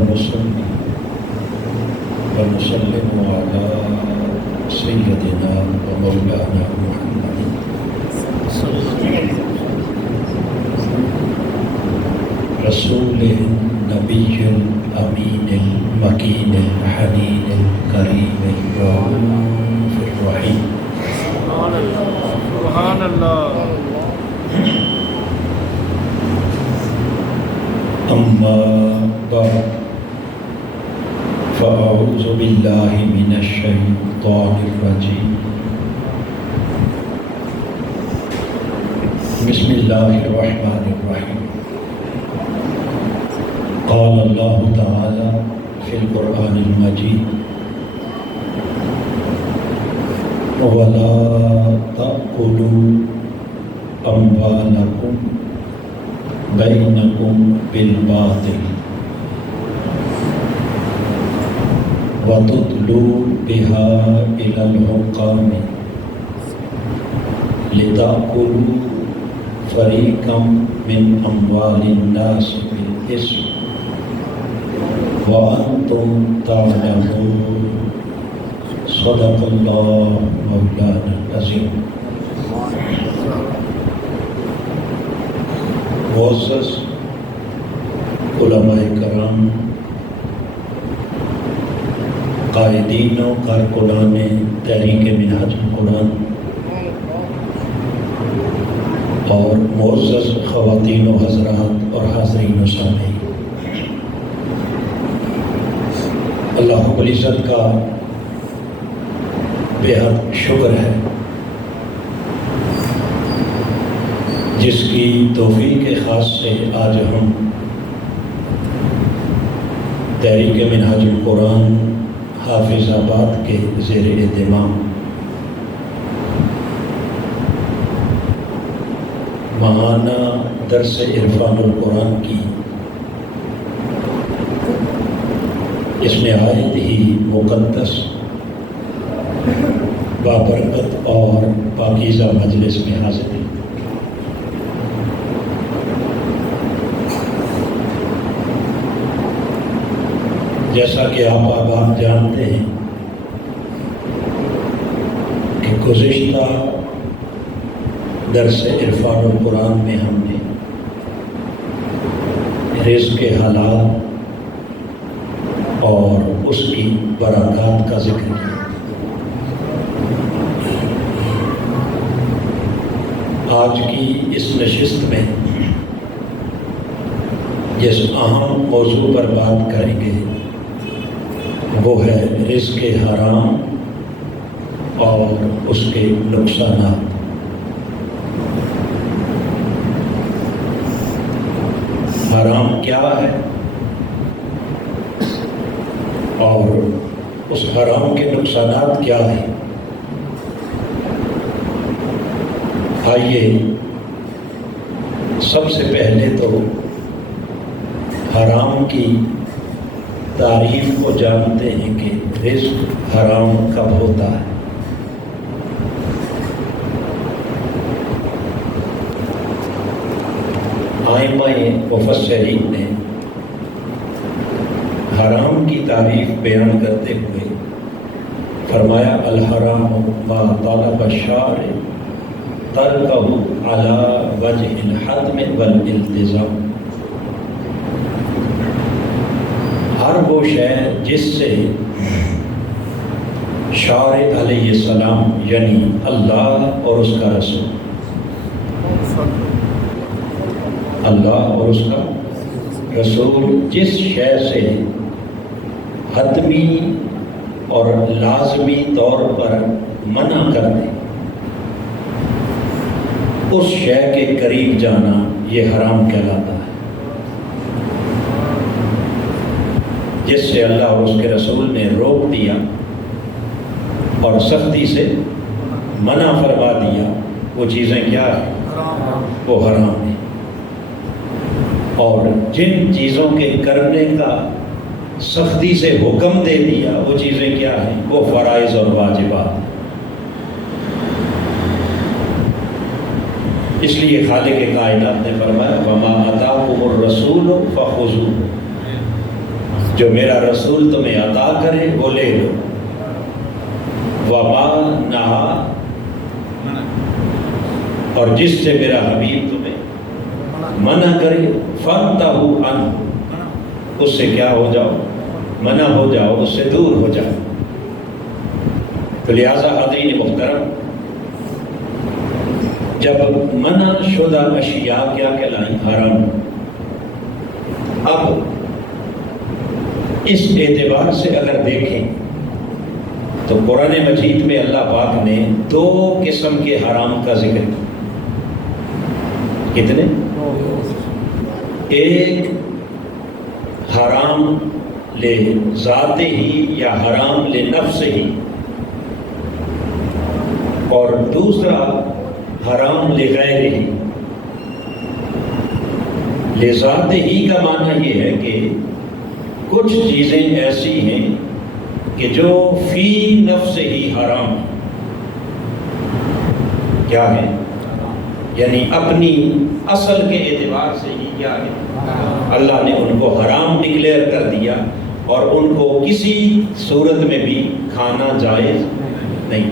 ونصلي ونسلم على سيدنا ومولانا محمد رسول النبي الأمين المكين الحنين الكريم الرؤوف الرحيم. سبحان اللہ. أما بعد فأعوذ بالله من الشيطان الرجيم. بسم الله الرحمن الرحيم. قال الله تعالى في القرآن المجيد: ولا تأكلوا أموالكم بينكم بالباطل وتدلوا بها إلى الحكام لتأكلوا فريقا من أموال الناس بالإثم وأنتم تعلمون. صدق الله مولانا العظيم. معزز علماء کرام، قائدین و کارکنان تحریک منہاج القرآن اور معزز خواتین و حضرات اور حاضرین و سامعین، اللہ رب العزت کا بے حد شکر ہے جس کی توفیق خاص سے آج ہم تحریک منہاج القرآن حافظ آباد کے زیر اہتمام ماہانہ درس عرفان القرآن کی اس نہایت ہی مقدس بابرکت اور پاکیزہ مجلس میں حاضر ہیں. جیسا کہ آپ آباد جانتے ہیں کہ گزشتہ درس عرفان القرآن میں ہم نے رزق کے حالات اور اس کی برکات کا ذکر کیا. آج کی اس نشست میں جس اہم موضوع پر بات کریں گے وہ ہے رزق حرام اور اس کے نقصانات. حرام کیا ہے اور اس حرام کے نقصانات کیا ہیں؟ آئیے سب سے پہلے تو حرام کی تعریف کو جانتے ہیں کہ رزق حرام کب ہوتا ہے. ائمہ مفسرین نے حرام کی تعریف بیان کرتے ہوئے فرمایا: الحرام ما طالب الشارع ترکہ علی وجہ الحتم والالتزام. ہر وہ شے جس سے شارع علیہ السلام یعنی اللہ اور اس کا رسول، اللہ اور اس کا رسول جس شے سے حتمی اور لازمی طور پر منع کر دیں، اس شے کے قریب جانا یہ حرام کہلاتا ہے. جس سے اللہ اور اس کے رسول نے روک دیا اور سختی سے منع فرما دیا، وہ چیزیں کیا ہیں؟ وہ حرام ہیں. اور جن چیزوں کے کرنے کا سختی سے حکم دے دیا وہ چیزیں کیا ہیں؟ وہ فرائض اور واجبات. اس لیے خالق کائنات نے فرمایا: وَمَا آتَاكُمُ الرَّسُولُ فَخُذُوهُ. جو میرا رسول تمہیں عطا کرے وہ لے لو، وما نہا، اور جس سے میرا حبیب تمہیں منع کرے فانتہوا عنہ، اس سے کیا ہو جاؤ، منع ہو جاؤ، اس سے دور ہو جاؤ۔ تو لہٰذا حاضرین محترم، جب منع شدہ اشیاء کیا کہلائیں؟ حرام۔ اب اس اعتبار سے اگر دیکھیں تو قرآن مجید میں اللہ پاک نے 2 قسم کے حرام کا ذکر کیا۔ کتنے؟ ایک حرام لے ذات ہی یا حرام لے نفس ہی، اور دوسرا حرام لے غیر ہی۔ لے ذات ہی کا معنی یہ ہے کہ کچھ چیزیں ایسی ہیں کہ جو فی نفس ہی حرام ہیں۔ کیا ہے؟ یعنی اپنی اصل کے اعتبار سے ہی کیا ہے؟ اللہ نے ان کو حرام ڈکلیئر کر دیا، اور ان کو کسی صورت میں بھی کھانا جائز نہیں۔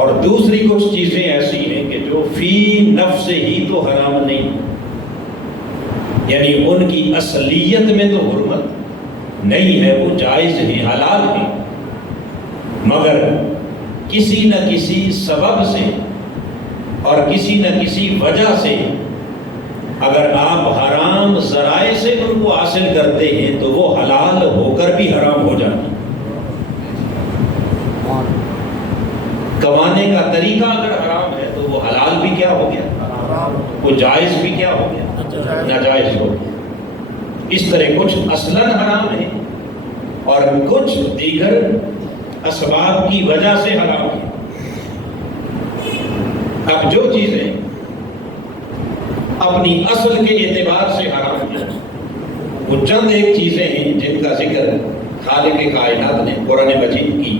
اور دوسری کچھ چیزیں ایسی ہیں کہ جو فی نفس ہی تو حرام نہیں، یعنی ان کی اصلیت میں تو حرمت نہیں ہے، وہ جائز ہیں، حلال ہیں، مگر کسی نہ کسی سبب سے اور کسی نہ کسی وجہ سے اگر آپ حرام ذرائع سے ان کو حاصل کرتے ہیں تو وہ حلال ہو کر بھی حرام ہو جاتے ہیں۔ کمانے کا طریقہ اگر حرام ہے تو وہ حلال بھی کیا ہو گیا، وہ جائز بھی کیا ہو گیا، ناجائز ہو گیا۔ اس طرح کچھ اصلاً حرام ہے اور کچھ دیگر اسباب کی وجہ سے حرام ہے۔ اب جو چیزیں اپنی اصل کے اعتبار سے حرام ہیں، وہ چند ایک چیزیں ہیں جن کا ذکر خالق کائنات نے قرآن مجید کی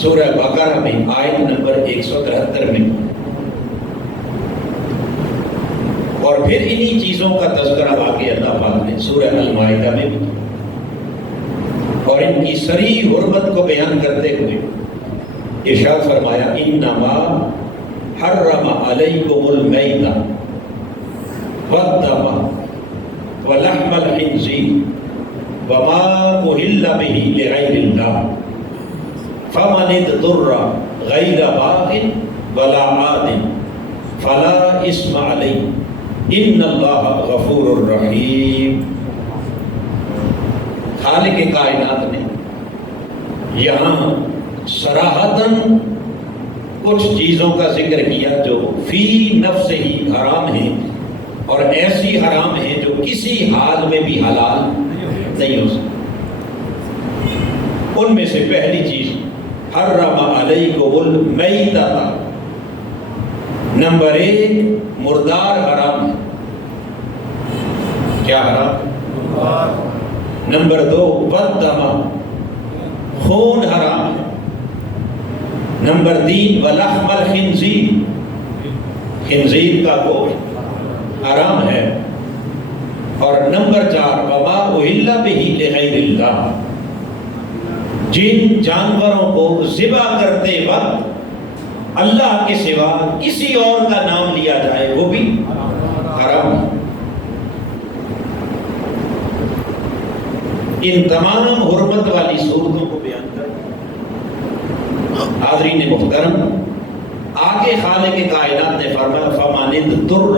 سورہ بقرہ میں آیت نمبر 173 میں، اور پھر انہی چیزوں کا تذکرہ آگے اللہ پاک نے سورہ المائدہ میں بھی، اور ان کی صریح حرمت کو بیان کرتے ہوئے ارشاد فرمایا انما حرم علیکم المیتۃ والدم ولحم الخنزیر وما أهل به لغیر اللہ فمن اضطر غیر باغ ولا عاد فلا اثم علیہ ان اللہ غفور رحیم۔ خالق کائنات نے یہاں صراحتاً کچھ چیزوں کا ذکر کیا جو فی نفس ہی حرام ہیں، اور ایسی حرام ہیں جو کسی حال میں بھی حلال نہیں ہو سکتی۔ ان میں سے پہلی چیز حرم علیکم المیتۃ، نمبر 1 مردار حرام ہے۔ کیا حرام؟ نمبر 2 والدم، خون حرام ہے۔ نمبر 3 ولحم الخنزیر، خنزیر کا گوشت حرام ہے۔ اور نمبر 4 وما أهل به لغیر اللہ، جن جانوروں کو ذبح کرتے وقت اللہ کے سوا کسی اور کا نام لیا جائے وہ بھی حرام ہے۔ ان تمام حرمت والی صورتوں کو بیان کر حاضرین محترم آگے خالق کائنات نے فرمایا فمن اضطر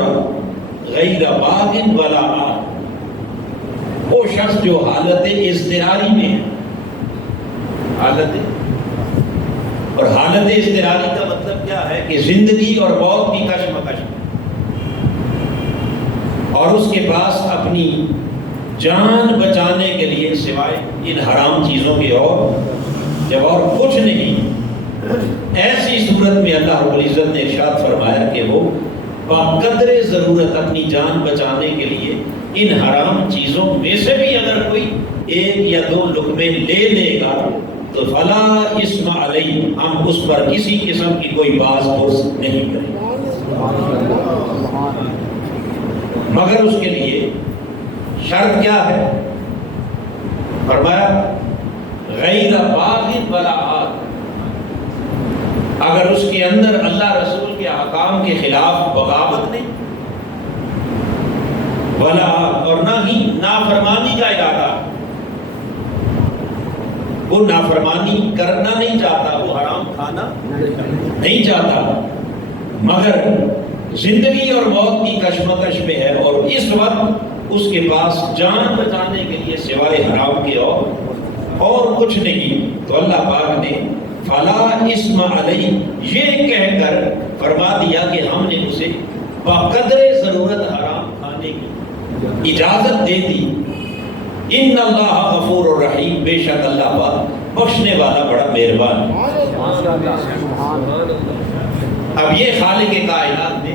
غیر باغ ولا عاد، وہ شخص جو حالت اضطراری میں ہے، اور حالت اضطراری کا مطلب کیا ہے کہ زندگی اور موت کی کشمکش، اور اس کے پاس اپنی جان بچانے کے لیے سوائے ان حرام چیزوں کے جب اور کچھ نہیں، ایسی صورت میں اللہ رب العزت نے ارشاد فرمایا کہ وہ بقدر ضرورت اپنی جان بچانے کے لیے ان حرام چیزوں میں سے بھی اگر کوئی 1 یا 2 لقمے لے لے گا تو فلا اسم علیہ، ہم اس پر کسی قسم کی کوئی باز پرس نہیں کریں گے، مگر اس کے لیے شرط کیا ہے؟ فرمایا غیر باغ ولا عاد، اگر اس کے اندر اللہ رسول کے احکام کے خلاف بغاوت نہیں، ولا اور نہ ہی نافرمانی کا ارادہ، وہ نافرمانی کرنا نہیں چاہتا، وہ حرام کھانا نہیں چاہتا، مگر زندگی اور موت کی کشمکش میں ہے اور اس وقت اس کے پاس جان بچانے کے لیے سوائے حرام کے اور کچھ نہیں، تو اللہ پاک نے فلا اسم علیہ یہ کہہ کر فرما دیا کہ ہم نے اسے بقدر ضرورت حرام کھانے کی اجازت دے دی۔ ان اللہ غفور الرحیم، بے شک اللہ پاک بخشنے والا بڑا مہربان۔ اب یہ خالق کائنات نے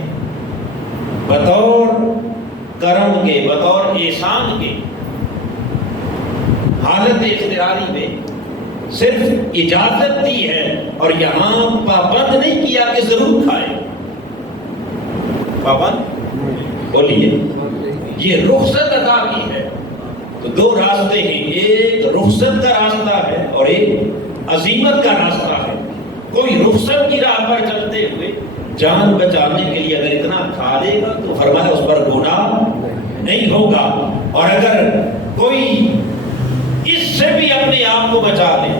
بطور کرم کے، بطور احسان کے، حالت اضطراری میں صرف اجازت دی ہے اور یہاں پابند نہیں کیا کہ ضرور کھائے۔ پابند بولیے، یہ رخصت عطا کی ہے۔ تو دو راستے ہیں، ایک رخصت کا راستہ ہے اور ایک عزیمت کا راستہ ہے۔ کوئی رخصت کی راہ پر چلتے ہوئے جان بچانے کے لیے اگر اتنا کھا لے گا تو فرمایا اس پر گناہ نہیں ہوگا، اور اگر کوئی اس سے بھی اپنے آپ کو بچا لے،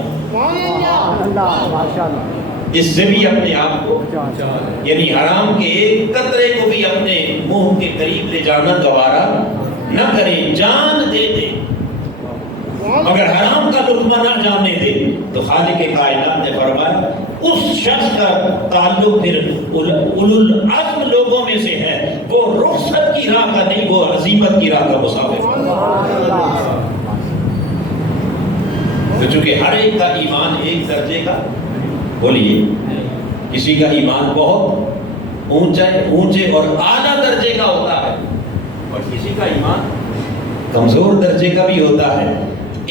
اس سے بھی اپنے آپ کو یعنی حرام کے ایک قطرے کو بھی اپنے منہ کے قریب لے جانا گوارا نہ کرے، جان دے دے مگر حرام کا لقمہ نہ جانے دے، تو خالق کائنات نے فرمایا اس شخص کا تعلق پھر اولو العزم لوگوں میں سے ہے، وہ رخصت کی راہ کا نہیں، وہ عزیمت کی راہ کا مسافر۔ تو چونکہ ہر ایک کا ایمان ایک درجے کا، بولیے، کسی کا ایمان بہت اونچے اور اعلیٰ درجے کا ہوتا ہے اور کسی کا ایمان کمزور درجے کا بھی ہوتا ہے،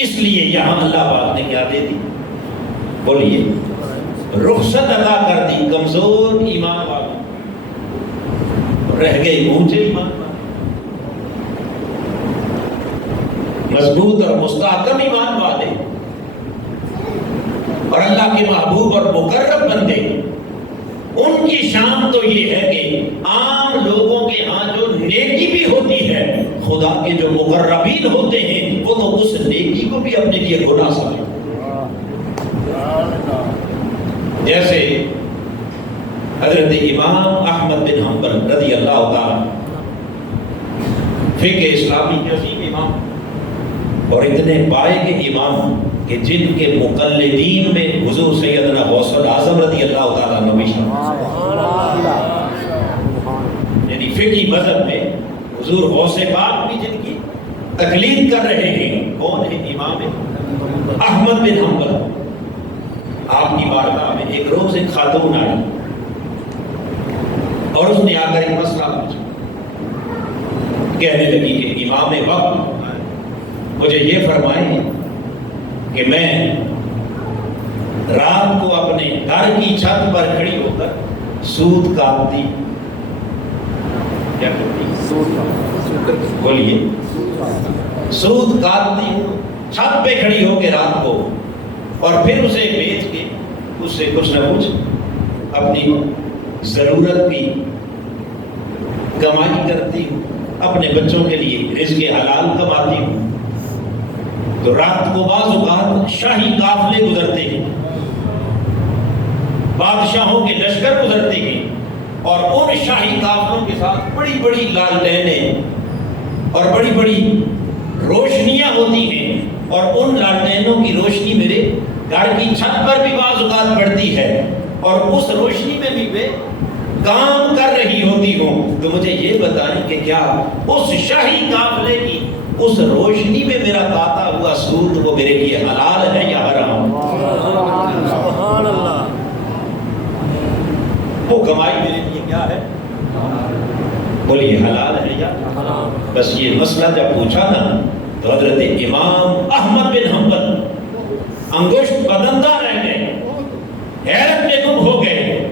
اس لیے یہاں اللہ پاک نے کیا دے دی؟ بولیے، رخصت عطا کر دی کمزور ایمان والوں، رہ گئے اونچے ایمان والے، مضبوط اور مستحکم ایمان والے اور اللہ کے محبوب اور مقرب بندے، ان کی شان تو یہ ہے کہ عام لوگوں کے ہاں جو نیکی بھی ہوتی ہے، خدا کے جو مقربین ہوتے ہیں وہ تو اس نیکی کو بھی اپنے لیے گناہ سمجھتے ہیں۔ جیسے حضرت امام احمد بن حنبل رضی اللہ تعالی، فقہ اسلامی کے عظیم امام اور اتنے پائے کے امام کہ جن کے مقلدین میں حضور سیدنا غوث الاعظم رضی اللہ تعالیٰ عنہ شامل، یعنی فقہی مذہب میں حضور غوث پاک بھی جن کی تقلید کر رہے ہیں، کون ہے؟ امام احمد بن حنبل۔ آپ کی بارگاہ میں ایک روز ایک خاتون آئی اور اس نے آ کر ایک مسئلہ پوچھا، کہنے لگی کہ امام وقت مجھے یہ فرمائیں کہ میں رات کو اپنے گھر کی چھت پر کھڑی ہو کر سود کاٹتی، کیا کرتی؟ بولیے، سود کاٹتی ہوں چھت پہ کھڑی ہو کے رات کو، اور پھر اسے بیچ کے اس سے کچھ نہ کچھ اپنی ضرورت کی کمائی کرتی ہوں، اپنے بچوں کے لیے رزق حلال کماتی ہوں۔ تو رات کو بعض اوقات شاہی قافلے گزرتے ہیں، بادشاہوں کے لشکر گزرتے ہیں، اور ان شاہی قافلوں کے ساتھ بڑی بڑی لالٹینیں اور بڑی بڑی روشنیاں ہوتی ہیں، اور ان لالٹینوں کی روشنی میرے گھر کی چھت پر بھی بعض اوقات پڑتی ہے، اور اس روشنی میں بھی میں کام کر رہی ہوتی ہوں۔ تو مجھے یہ بتائیں کہ کیا اس شاہی قافلے کی اس روشنی میں میرا کاتا ہوا سود وہ میرے لیے حلال ہے یا حرام؟ سبحان اللہ۔ وہ کمائی میرے لیے کیا ہے؟ بولیے، حلال ہے یا حرام؟ بس یہ مسئلہ جب پوچھا نا تو حضرت امام احمد بن حنبل انگشت بدندہ رہ گئے، حیرت میں گم ہو گئے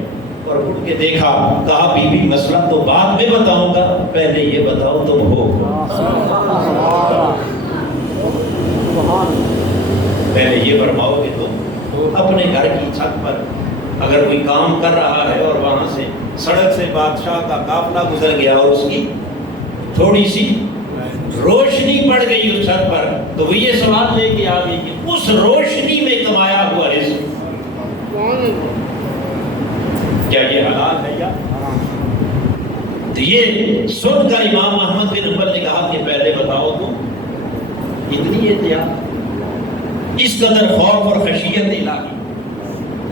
اور اٹھ کے دیکھا، کہا بی بی مسئلہ تو بعد میں بتاؤں گا، پہلے یہ بتاؤ تم ہو، پہلے یہ فرماؤ کہ تم اپنے گھر کی چھت پر اگر کوئی کام کر رہا ہے اور وہاں سے سڑک سے بادشاہ کا قافلہ گزر گیا اور اس کی تھوڑی سی روشنی پڑ گئی اس چھت پر، تو وہ یہ سوال لے کے آ گئی کہ اس روشنی میں کمایا ہوا رزق کیا یہ حلال ہے یا؟ تو یہ سن کر امام احمد بن حنبل نے کہا کہ پہلے بتاؤ تم اتنی احتیاط، اس قدر خوف اور خشیت الہی۔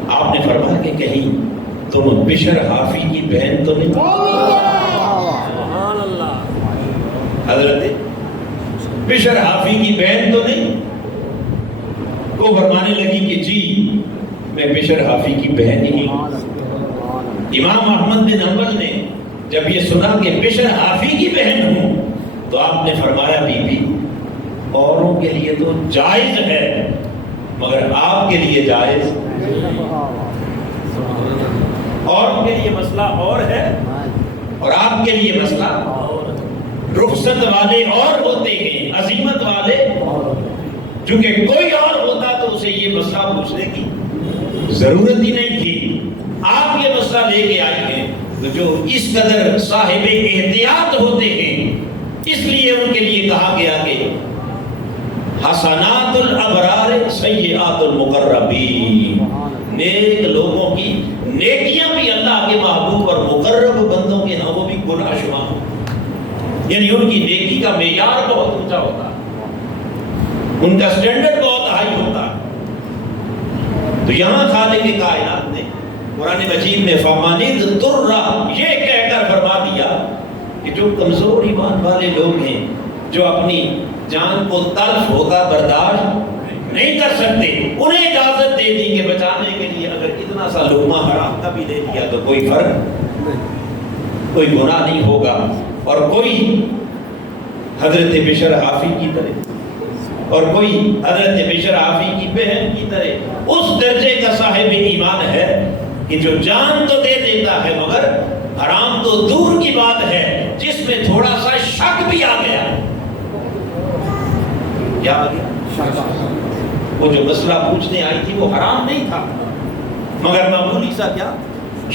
آپ نے فرمایا کہ کہیں تم بشر حافی کی بہن تو نہیں؟ حضرت بشر حافی کی بہن تو نہیں؟ وہ فرمانے لگی کہ جی میں بشر حافی کی بہن ہی ہوں۔ امام احمد بن حنبل نے جب یہ سنا کہ بشر حافی کی بہن ہوں تو آپ نے فرمایا بی بی اوروں کے لیے تو جائز ہے مگر آپ کے لیے جائز، اوروں کے لیے مسئلہ اور ہے اور آپ کے لیے مسئلہ، رخصت والے اور ہوتے ہیں، عزیمت والے، چونکہ کوئی اور ہوتا تو اسے یہ مسئلہ پوچھنے کی ضرورت ہی نہیں تھی، آپ یہ مسئلہ لے کے آئی ہیں۔ تو جو اس قدر صاحب احتیاط ہوتے ہیں اس لیے ان کے لیے کہا گیا کہ حسنات الابرار سیئات المقربین، نیک لوگوں کی نیکیاں بھی اللہ کے محبوب اور مقرب بندوں کے ہاں وہ بھی گناہ شمار، یعنی ان کی نیکی کا معیار بہت اونچا ہوتا ہے، ان کا سٹینڈرڈ بہت ہائی ہوتا ہے۔ تو یہاں خالق کائنات نے قرآن مجید میں فَمَنِ اضْطُرَّ یہ کہہ کر فرما دیا کہ جو کمزور ایمان والے لوگ ہیں، جو اپنی جان کو تلف ہوتا برداشت نہیں کر سکتے، انہیں اجازت دے دی کہ بچانے کے لیے اگر اتنا سا لقمہ حرام کا بھی لے لیا تو کوئی فرق، کوئی گناہ نہیں ہوگا، اور کوئی حضرت بشر حافی کی طرح اور کوئی حضرت بشر حافی کی بہن کی طرح اس درجے کا صاحب ایمان ہے کہ جو جان تو دے دیتا ہے مگر حرام تو دور کی بات ہے، جس میں تھوڑا سا شک بھی آ گیا، کیا آ گیا؟ وہ جو مسئلہ پوچھنے آئی تھی وہ حرام نہیں تھا مگر معمولی سا کیا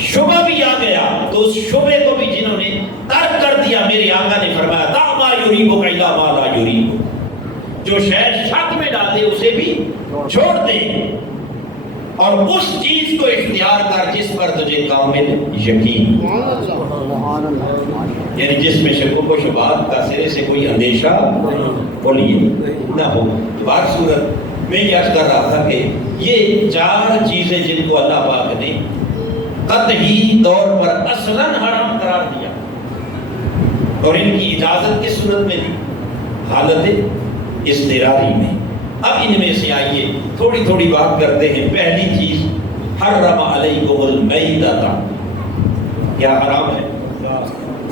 شبہ بھی آ گیا، تو اس شبے کو بھی جنہوں نے ترک کر دیا، میرے آقا نے فرمایا دع ما یریبک الی ما لا یریبک، جو شے شک میں ڈال دے اسے بھی چھوڑ دے اور اس چیز کو اختیار کر جس پر تجھے کامل یقین، یعنی جس میں شکوک و شبہات کا سرے سے کوئی اندیشہ نہ ہو۔ بار صورت میں یہ عرض کر رہا تھا کہ یہ چار چیزیں جن کو اللہ پاک نے قطعی طور پر اصلاً حرام قرار دیا اور ان کی اجازت کس صورت میں دی؟ حالت اضطراری میں۔ اب ان میں سے آئیے تھوڑی تھوڑی بات کرتے ہیں۔ پہلی چیز حرم علیکم المیتۃ، کیا حرام ہے؟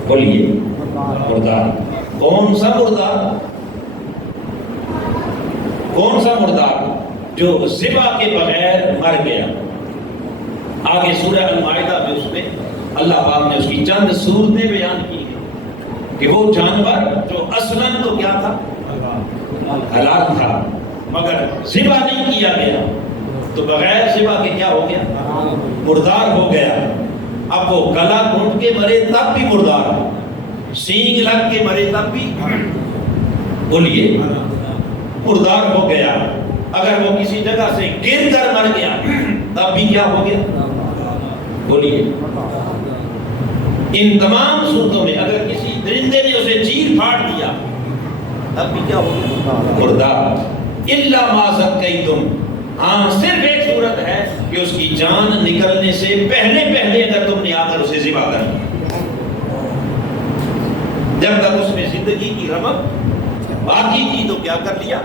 بولیے مردار۔ کون سا مردار؟ کون سا مردار؟ جو ذبح کے بغیر مر گیا۔ آگے سورہ المائدہ میں اس میں اللہ پاک نے اس کی چند صورتیں بیان کی ہیں کہ وہ جانور جو اصلاً تو کیا تھا؟ حلال تھا مگر ذبح نہیں کیا گیا تو بغیر ذبح کے کیا ہو گیا؟ مردار ہو گیا۔ اب وہ گلا گھونٹ کے مرے تب بھی مردار، سینگ لگ کے مرے تب بھی بولیے مردار ہو گیا۔ اگر وہ کسی جگہ سے گر کر مر گیا تب بھی کیا ہو گیا؟ بولیے۔ ان تمام صورتوں میں اگر کسی درندے نے اسے چیر پھاڑ دیا تب بھی کیا ہو گیا؟ مردار۔ الا ما ذکیتم، ہاں صرف ایک صورت ہے کہ اس کی جان نکلنے سے پہلے اگر تم نے آ کر اسے ذبح کر دیا، جب تک اس میں زندگی کی رمق باقی تھی تو کیا کر لیا؟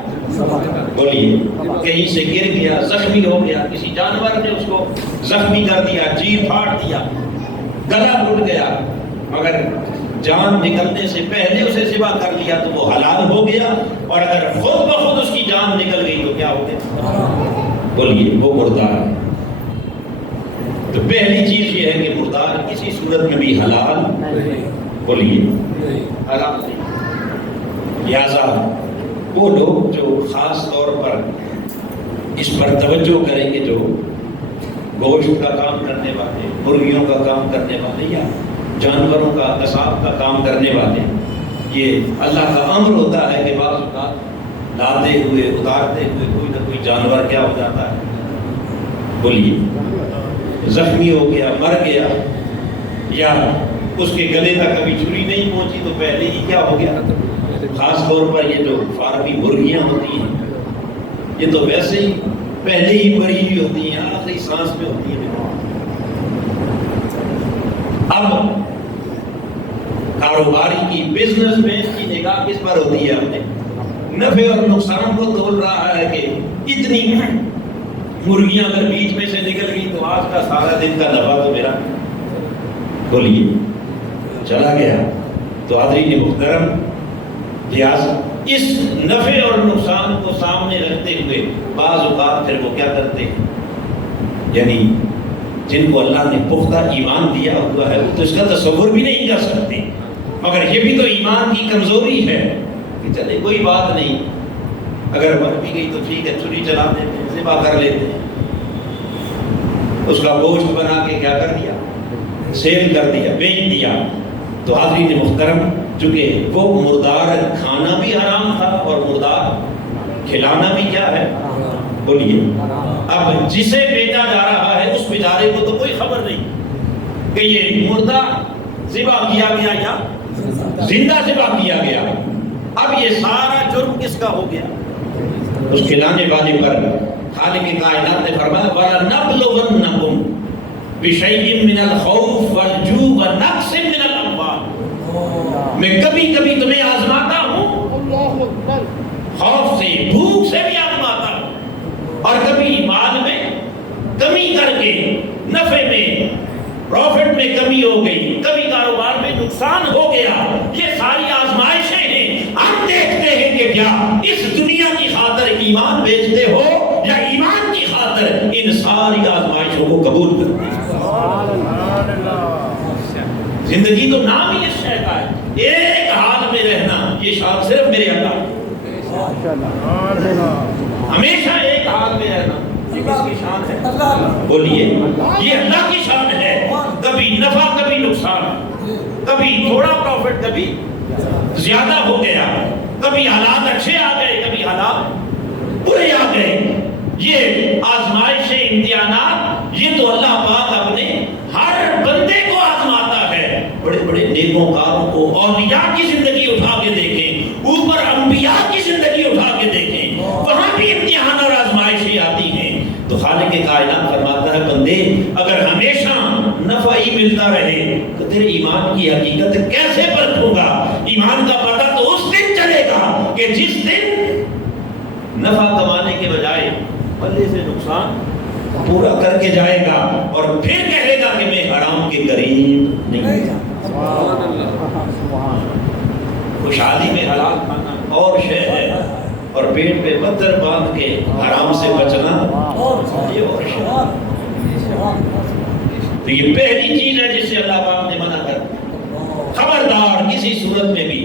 بولیے۔ کہیں سے گر گیا، زخمی ہو گیا، کسی جانور نے اس کو زخمی کر دیا، چیر پھاڑ دیا، گلا گھٹ گیا، اگر جان نکلنے سے پہلے اسے ذبح کر لیا تو وہ حلال ہو گیا، اور اگر خود بخود اس کی جان نکل گئی تو کیا ہو گیا؟ بولیے وہ مردار ہے۔ تو تو پہلی چیز یہ ہے کہ مردار کسی صورت میں بھی حلال بولیے حلال نہیں. لہذا وہ لوگ جو خاص طور پر اس پر توجہ کریں گے، جو گوشت کا کام کرنے والے، مرغیوں کا کام کرنے والے یا جانوروں کا قصاب کا کام کرنے والے، یہ اللہ کا امر ہوتا ہے کہ بعض اوقات لاتے ہوئے اتارتے ہوئے کوئی نہ کوئی جانور کیا ہو جاتا ہے بولیے زخمی ہو گیا، مر گیا، یا اس کے گلے تک کبھی چھری نہیں پہنچی تو پہلے ہی کیا ہو گیا. خاص طور پر یہ جو فارمی مرغیاں ہوتی ہیں یہ تو ویسے ہی پہلے ہی مری ہوئی ہوتی ہیں، آخری سانس میں ہوتی ہیں. اب کاروباری کی بزنس مین کی نگاہ کس پر ہوتی ہے؟ اپنے نفع اور نقصان کو تول رہا ہے کہ اتنی مرغیاں اگر بیچ میں سے نکل گئی تو آج کا سارا دن کا نفع تو میرا بولیے چلا گیا. تو حاضرین محترم، لہٰذا اس نفع اور نقصان کو سامنے رکھتے ہوئے بعض اوقات پھر وہ کیا کرتے ہیں، یعنی جن کو اللہ نے پختہ ایمان دیا ہوا ہے وہ تو اس کا تصور بھی نہیں کر سکتے، مگر یہ بھی تو ایمان کی کمزوری ہے کہ چلے کوئی بات نہیں، اگر مر بھی گئی تو ٹھیک ہے، چھری چلا دیتے ہیں، ذبح کر لیتے ہیں، اس کا گوشت بنا کے کیا کر دیا، سیل کر دیا، بیچ دیا. تو حاضرین محترم، چونکہ وہ مردار کھانا بھی حرام تھا اور مردار کھلانا بھی کیا ہے بولیے. اب جسے بیچا جا رہا ہے اس بیچارے کو تو کوئی خبر نہیں کہ یہ مردہ ذبح کیا گیا یا زندہ ذبح کیا گیا. اب یہ سارا جرم کس کا ہو گیا؟ اس کھلانے والے پر. خالق کائنات نے فرمایا وَلَنَبْلُوَنَّكُمْ بِشَيْءٍ مِّنَ الْخَوْفِ وَالْجُوعِ وَنَقْصٍ مِّنَ الْأَمْوَالِ، میں کبھی کبھی تمہیں آزماتا ہوں، خوف سے، بھوک سے بھی آزماتا ہوں، اور کبھی مال میں کمی کر کے نفع میں پروفٹ میں کمی ہو گئی، کبھی کاروبار میں نقصان ہو گیا. یہ ساری آزمائشیں ہیں. ہم دیکھتے ہیں کہ کیا اس دنیا کی خاطر ایمان بیچتے ہو یا ایمان کی خاطر ان ساری آزمائشوں کو قبول کرتے ہیں. زندگی تو نام ہی اس شے کا ہے، ایک حال میں رہنا. یہ شان صرف میرے اللہ، ہمیشہ ایک حال میں رہنا. یہ کس کی شان ہے بولیے؟ یہ اللہ کی شان ہے. کبھی نفع کبھی نقصان، کبھی تھوڑا پروفٹ کبھی زیادہ ہو گیا، کبھی حالات اچھے آ گئے کبھی حالات برے آ گئے. یہ آزمائشیں، امتحانات، یہ تو اللہ پاک اپنے ہر بندے کو آزماتا ہے. بڑے بڑے نیکوکاروں کو اولیاء کی زندگی اٹھا کے دیکھیں، اوپر انبیاء کی زندگی اٹھا کے دیکھیں، وہاں بھی امتحان اور آزمائشیں آتی ہیں. تو خالق کائنات فرماتا ہے بندے اگر ہمیشہ نفع ہی ملتا رہے تو تیرے ایمان کی حقیقت کیسے پرکھوں گا؟ ایمان کا پتہ تو اس دن چلے گا کہ جس دن نفع کمانے کے بجائے پلے سے نقصان پورا کر کے جائے گا اور پھر کہے گا کہ میں حرام کے قریب نہیں جاتا. خوشحالی میں حلال کھانا اور شے ہے، اور پیٹ پہ پتھر باندھ کے حرام سے بچنا یہ اور شے. تو یہ پہلی چیز ہے جس سے اللہ پاک نے منع کر. خبردار کسی صورت میں بھی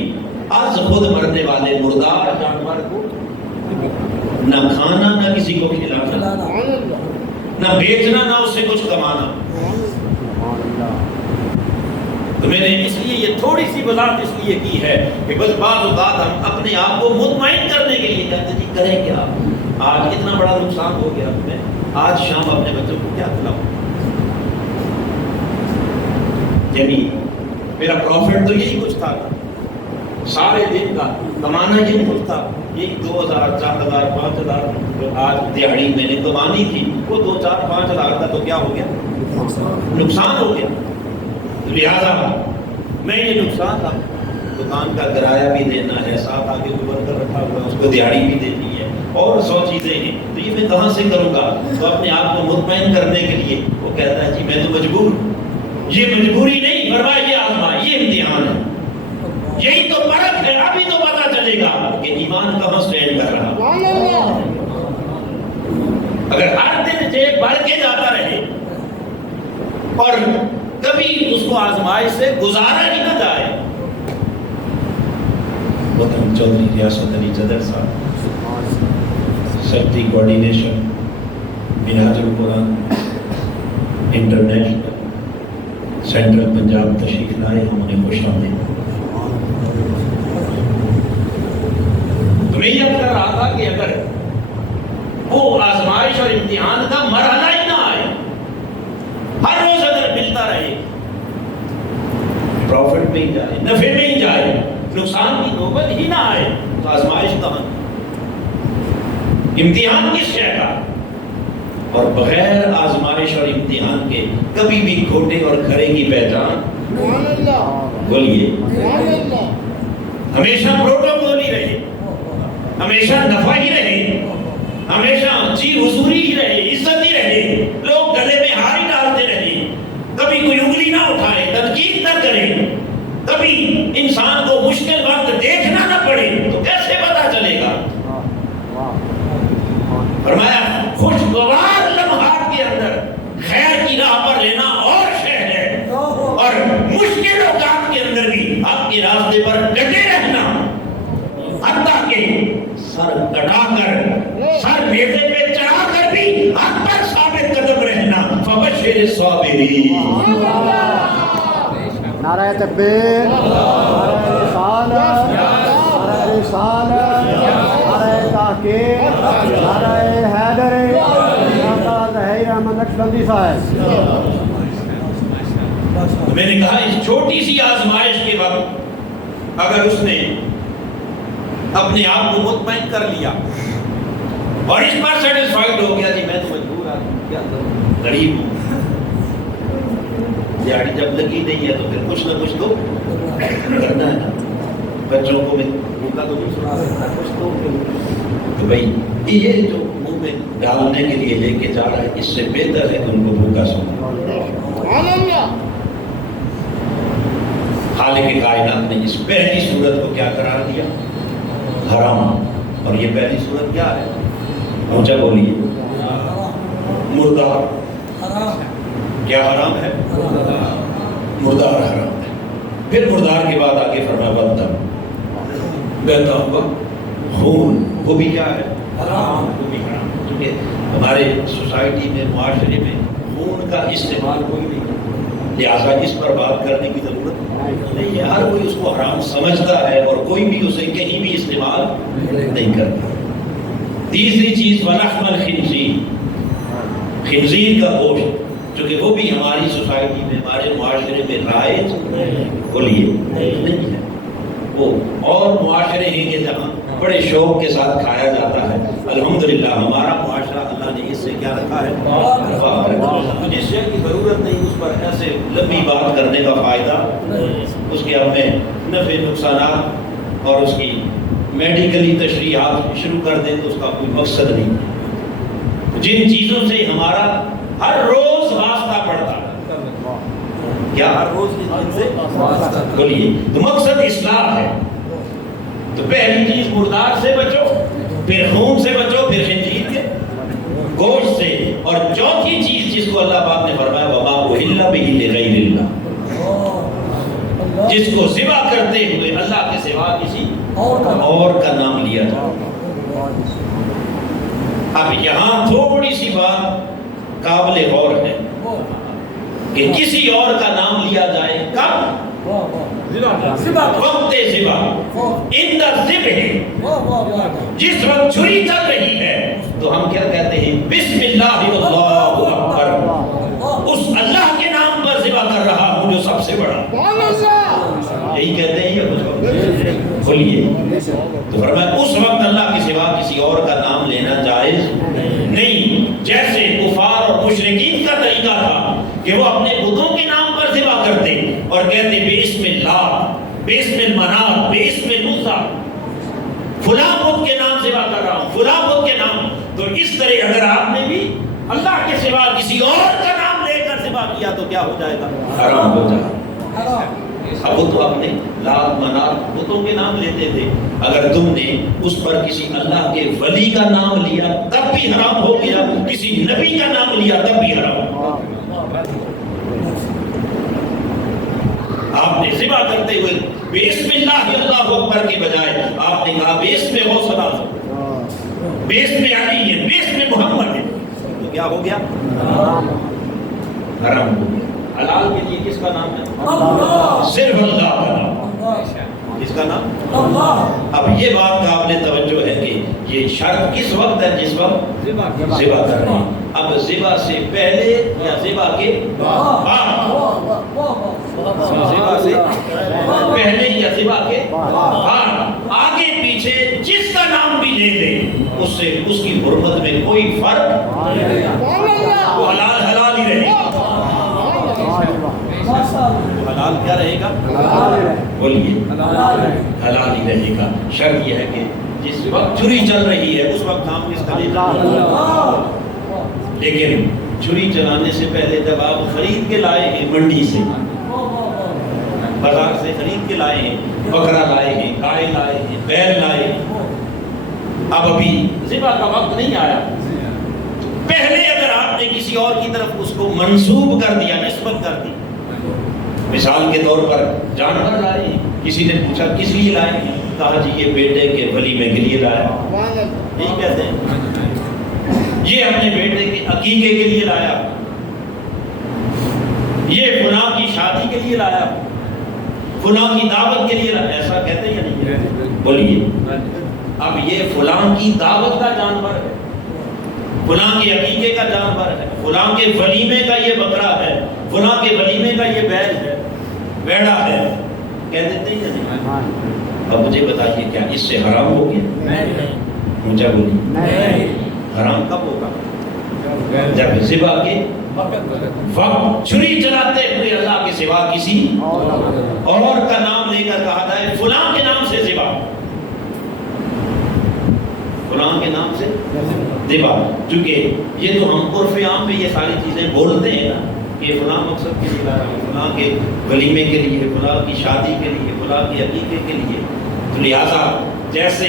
از خود مرنے والے مردار جانور کو نہ کھانا، نہ کسی کو کھلانا، نہ بیچنا، نہ اس سے کچھ کمانا. تو میں نے اس لیے یہ تھوڑی سی وضاحت اس لیے کی ہے کہ بس بعض اوقات ہم اپنے آپ کو مطمئن کرنے کے لیے کہتے جی کریں کیا، آج اتنا بڑا نقصان ہو گیا، میں آج شام اپنے بچوں کو کیا کھلاؤں. یعنی میرا پروفٹ تو یہی کچھ تھا، سارے دن کا کمانا یہی کچھ تھا، یہی 2000 4000 5000 جو آج دیہڑی میں نے کمانی تھی وہ 2 4 5 ہزار کا تو کیا ہو گیا، نقصان ہو گیا. لہذا میں یہ نقصان تھا، دکان کا کرایہ بھی دینا ہے، ساتھ آگے اوپر کر رکھا ہوا ہے، اس کو دیہڑی بھی دینی ہے اور 100 چیزیں ہیں، تو یہ میں کہاں سے کروں گا؟ تو اپنے آپ کو مطمئن کرنے کے لیے وہ کہتا ہے جی میں تو مجبور ہوں. یہ مجبوری نہیں، فرمایا یہ آزمائش، یہ امتحان ہے، یہی تو فرق ہے. ابھی تو پتا چلے گا کہ ایمان کہاں سٹینڈ کر رہا. اگر ہر دن جیب بھر کے جاتا رہے اور کبھی اس کو آزمائش سے گزارا ہی نہ جائے. محترم چودھری ریاست علی جدر صاحب سیفٹی کوآرڈینیشن منہاج القرآن انٹرنیشنل سینٹرل پنجاب تشریف لائے, ہم انہیں خوش آمدید. تو میں یہ کہہ رہا تھا کہ اگر وہ آزمائش اور امتحان کا مرحلہ ہی نہ آئے, ہر روز اگر ملتا رہے, پروفٹ میں ہی جائے, نفع میں ہی جائے, نقصان کی نوبت ہی نہ آئے, تو آزمائش کہاں, امتحان کس شے کا؟ اور بغیر آزمائش اور امتحان کے کبھی بھی کھوٹے اور کھرے کی پہچان بولیے ہمیشہ پروٹوکول ہی رہے, ہمیشہ نفع ہی رہے, ہمیشہ جی حضوری ہی رہے, عزت ہی رہے, لوگ گلے میں ہار ہی ڈالتے رہے, کبھی کوئی انگلی نہ اٹھائے, تنقید نہ کرے, کبھی انسان کو مشکل وقت دیکھنا نہ پڑے, تو کیسے پتا چلے گا؟ فرمایا خوشگوار لمحات کے اندر خیر کی راہ پر لینا اور شے ہے, اور مشکل اوقات کے اندر بھی آپ کے راستے پر ڈٹے رہنا, حتیٰ کہ سر کٹا کر, سر بیٹے پہ چڑھا کر بھی حق پر ثابت قدم رہنا. فبشر الصابرین. نعرہ تکبیر, نعرہ رسالت, نعرہ رسالت, نعرہ تحقیق, نعرہ حیدر, نعرہ ظہیر احمد نقشبندی صاحب. میں نے کہا اس چھوٹی سی آزمائش کے وقت اگر اس نے اپنے آپ کو مطمئن کر لیا اور اس پر سیٹسفائیڈ ہو گیا, جی میں تو مجبور آدمی, کیا کروں, غریب ہوں, دیہڑی جب لگی نہیں ہے تو پھر کچھ نہ کچھ تو کرنا ہے نا, بچوں کو میں بھوکا تو نہیں سنا سکتا, کچھ تو بھائی یہ جو منہ میں ڈالنے کے لیے لے کے جا رہا ہے, اس سے بہتر ہے کہ ان کو بھوکا سنا. خالق کائنات نے اس پہلی صورت کو کیا قرار دیا؟ حرام. اور یہ پہلی صورت کیا ہے؟ اونچا بولیے, مردار. کیا حرام ہے؟ مردار حرام ہے. پھر مردار کے بعد آگے فرمایا بدتر, بہتا ہوا خون, وہ بھی کیا ہے؟ حرام. وہ بھی حرام. کیونکہ ہمارے سوسائٹی میں, معاشرے میں خون کا استعمال کوئی نہیں, لہٰذا اس پر بات کرنے کی ضرورت نہیں ہے. ہر کوئی اس کو حرام سمجھتا ہے اور کوئی بھی اسے کہیں بھی استعمال نہیں کرتا. تیسری چیز ولحم الخنزیر, خنزیر کا گوشت, چونکہ وہ بھی ہماری سوسائٹی میں, ہمارے معاشرے میں رائج بولیے نہیں ہے. وہ اور معاشرے ہیں کہ جہاں بڑے شوق کے ساتھ کھایا جاتا ہے. الحمدللہ ہمارا معاشرہ اللہ نے اس سے کیا رکھا ہے, جس شے کی ضرورت نہیں اس پر ایسے لمبی بات کرنے کا فائدہ, اس کے ہمیں نفع نقصانات اور اس کی میڈیکلی تشریحات شروع کر دیں تو اس کا کوئی مقصد نہیں. جن چیزوں سے ہمارا ہر روز واسطہ پڑتا ہے, کیا ہر روز ان سے بولیے, تو مقصد اصلاح ہے. تو پہلی چیز مردار سے بچو, پھر خون سے بچو, پھر خنزیر کے گوشت سے, اور چوتھی چیز جس کو اللہ پاک نے فرمایا وما اہل بہ لغیر اللہ, جس کو ذبح کرتے ہوئے اللہ کے سوا کسی اور کا نام لیا جائے. اب یہاں تھوڑی سی بات قابل غور ہے کہ کسی اور کا نام لیا جائے کب؟ وقت ذبح, ان ذبح, جس وقت چھری چل رہی ہے تو ہم کیا کہتے ہیں؟ بسم اللہ اللہ اکبر, اس اللہ کے نام پر ذبح کر رہا ہوں جو سب سے بڑا. یہی کہتے ہیں یا کچھ بولیے. تو فرمایا اس وقت اللہ کے سوا کسی اور کا نام لینا جائز نہیں. جیسے کفار اور مشرکین کا طریقہ تھا کہ وہ اپنے بتوں کے نام پر ذبح کرتے اور کہتے بسم اللہ, بسم المنات, بسم العزیٰ, فلاں بت کے نام ذبح کر رہا ہوں, فلاں بت کے نام. تو اس طرح اگر آپ نے بھی اللہ کے سوا کسی اور کا نام لے کر ذبح کیا تو کیا ہو جائے گا؟ حرام ہو جائے گا. اب وہ تو اپنے لات منات بتوں کے نام لیتے تھے, اگر تم نے اس پر کسی اللہ کے ولی کا نام لیا تب بھی حرام ہو گیا, کسی نبی کا نام لیا تب بھی حرام ہو گیا. آپ نے ذبح کرتے ہوئے بسم اللہ اللہ اکبر کے بجائے آپ نے کہا بسم غوث الاعظم، بسم علی ہے، بسم محمد ہے، تو کیا ہو گیا؟ حرام ہو گیا۔ حلال کے لیے کس کا نام ہے؟ اللہ، صرف اللہ کا نام۔ کس کا نام؟ اللہ۔ اب یہ بات قابل توجہ ہے کہ یہ شرط کس وقت ہے؟ جس وقت ذبح کر رہے ہیں۔ اب ذبح سے پہلے یا ذبح کے بعد؟ ذبح سے پہلے یا ذبح کے بعد؟ آگے پیچھے جس کا نام بھی لے لے اس سے اس کی حرمت میں کوئی فرق وہ حلال حلال ہی رہے گا۔ حلال کیا رہے گا؟ بولیے حلال ہی رہے گا۔ شرط یہ ہے کہ جس وقت چھری چل رہی ہے اس وقت نام کس کا لینا؟ لیکن چھری چلانے سے پہلے جب آپ خرید کے لائے ہیں منڈی سے، بازار سے خرید کے لائے ہیں، بکرا لائے ہیں، گائے لائے ہیں، بیل لائے ہیں، اب ابھی ذبح کا وقت نہیں آیا، پہلے اگر آپ نے کسی اور کی طرف اس کو منسوب کر دیا، نسبت کر دی، مثال کے طور پر جانور لائے ہیں، کسی نے پوچھا کس لیے لائے ہیں، کہا جی یہ بیٹے کے ولیمے کے لیے لایا، نہیں کہتے ہیں، یہ اپنے بیٹے کے عقیقے کے لیے لایا، یہ فلاں کی شادی کے لیے لایا، فلاں کی دعوت کے لیے لایا، ایسا کہتے ہیں یا نہیں؟ بولیے اب یہ فلاں کی دعوت کا جانور ہے، فلاں کے عقیقے کا جانور ہے، فلاں کے ولیمے کا یہ بکرا ہے، فلاں کے ولیمے کا یہ بیل ہے، بیڑا ہے، کہہ دیتے ہیں یا نہیں؟ اب مجھے بتائیے کیا اس سے حرام ہو گیا؟ مجھے بولیے حرام کب ہوگا؟ جب ذبح کے وقت چھری چلاتے ہوئے اللہ کے سوا کسی اور کا نام لے کر کہا جائے فلاں کے نام سے ذبح، فلاں کے نام سے ذبح، چونکہ یہ تو ہم عرف عام میں یہ ساری چیزیں بولتے ہیں نا کہ فلاں مقصد کے لیے لایا، فلاں کے ولیمے کے لیے، فلاں کی شادی کے لیے، فلاں کے عقیقے کے لیے، تو لہٰذا جیسے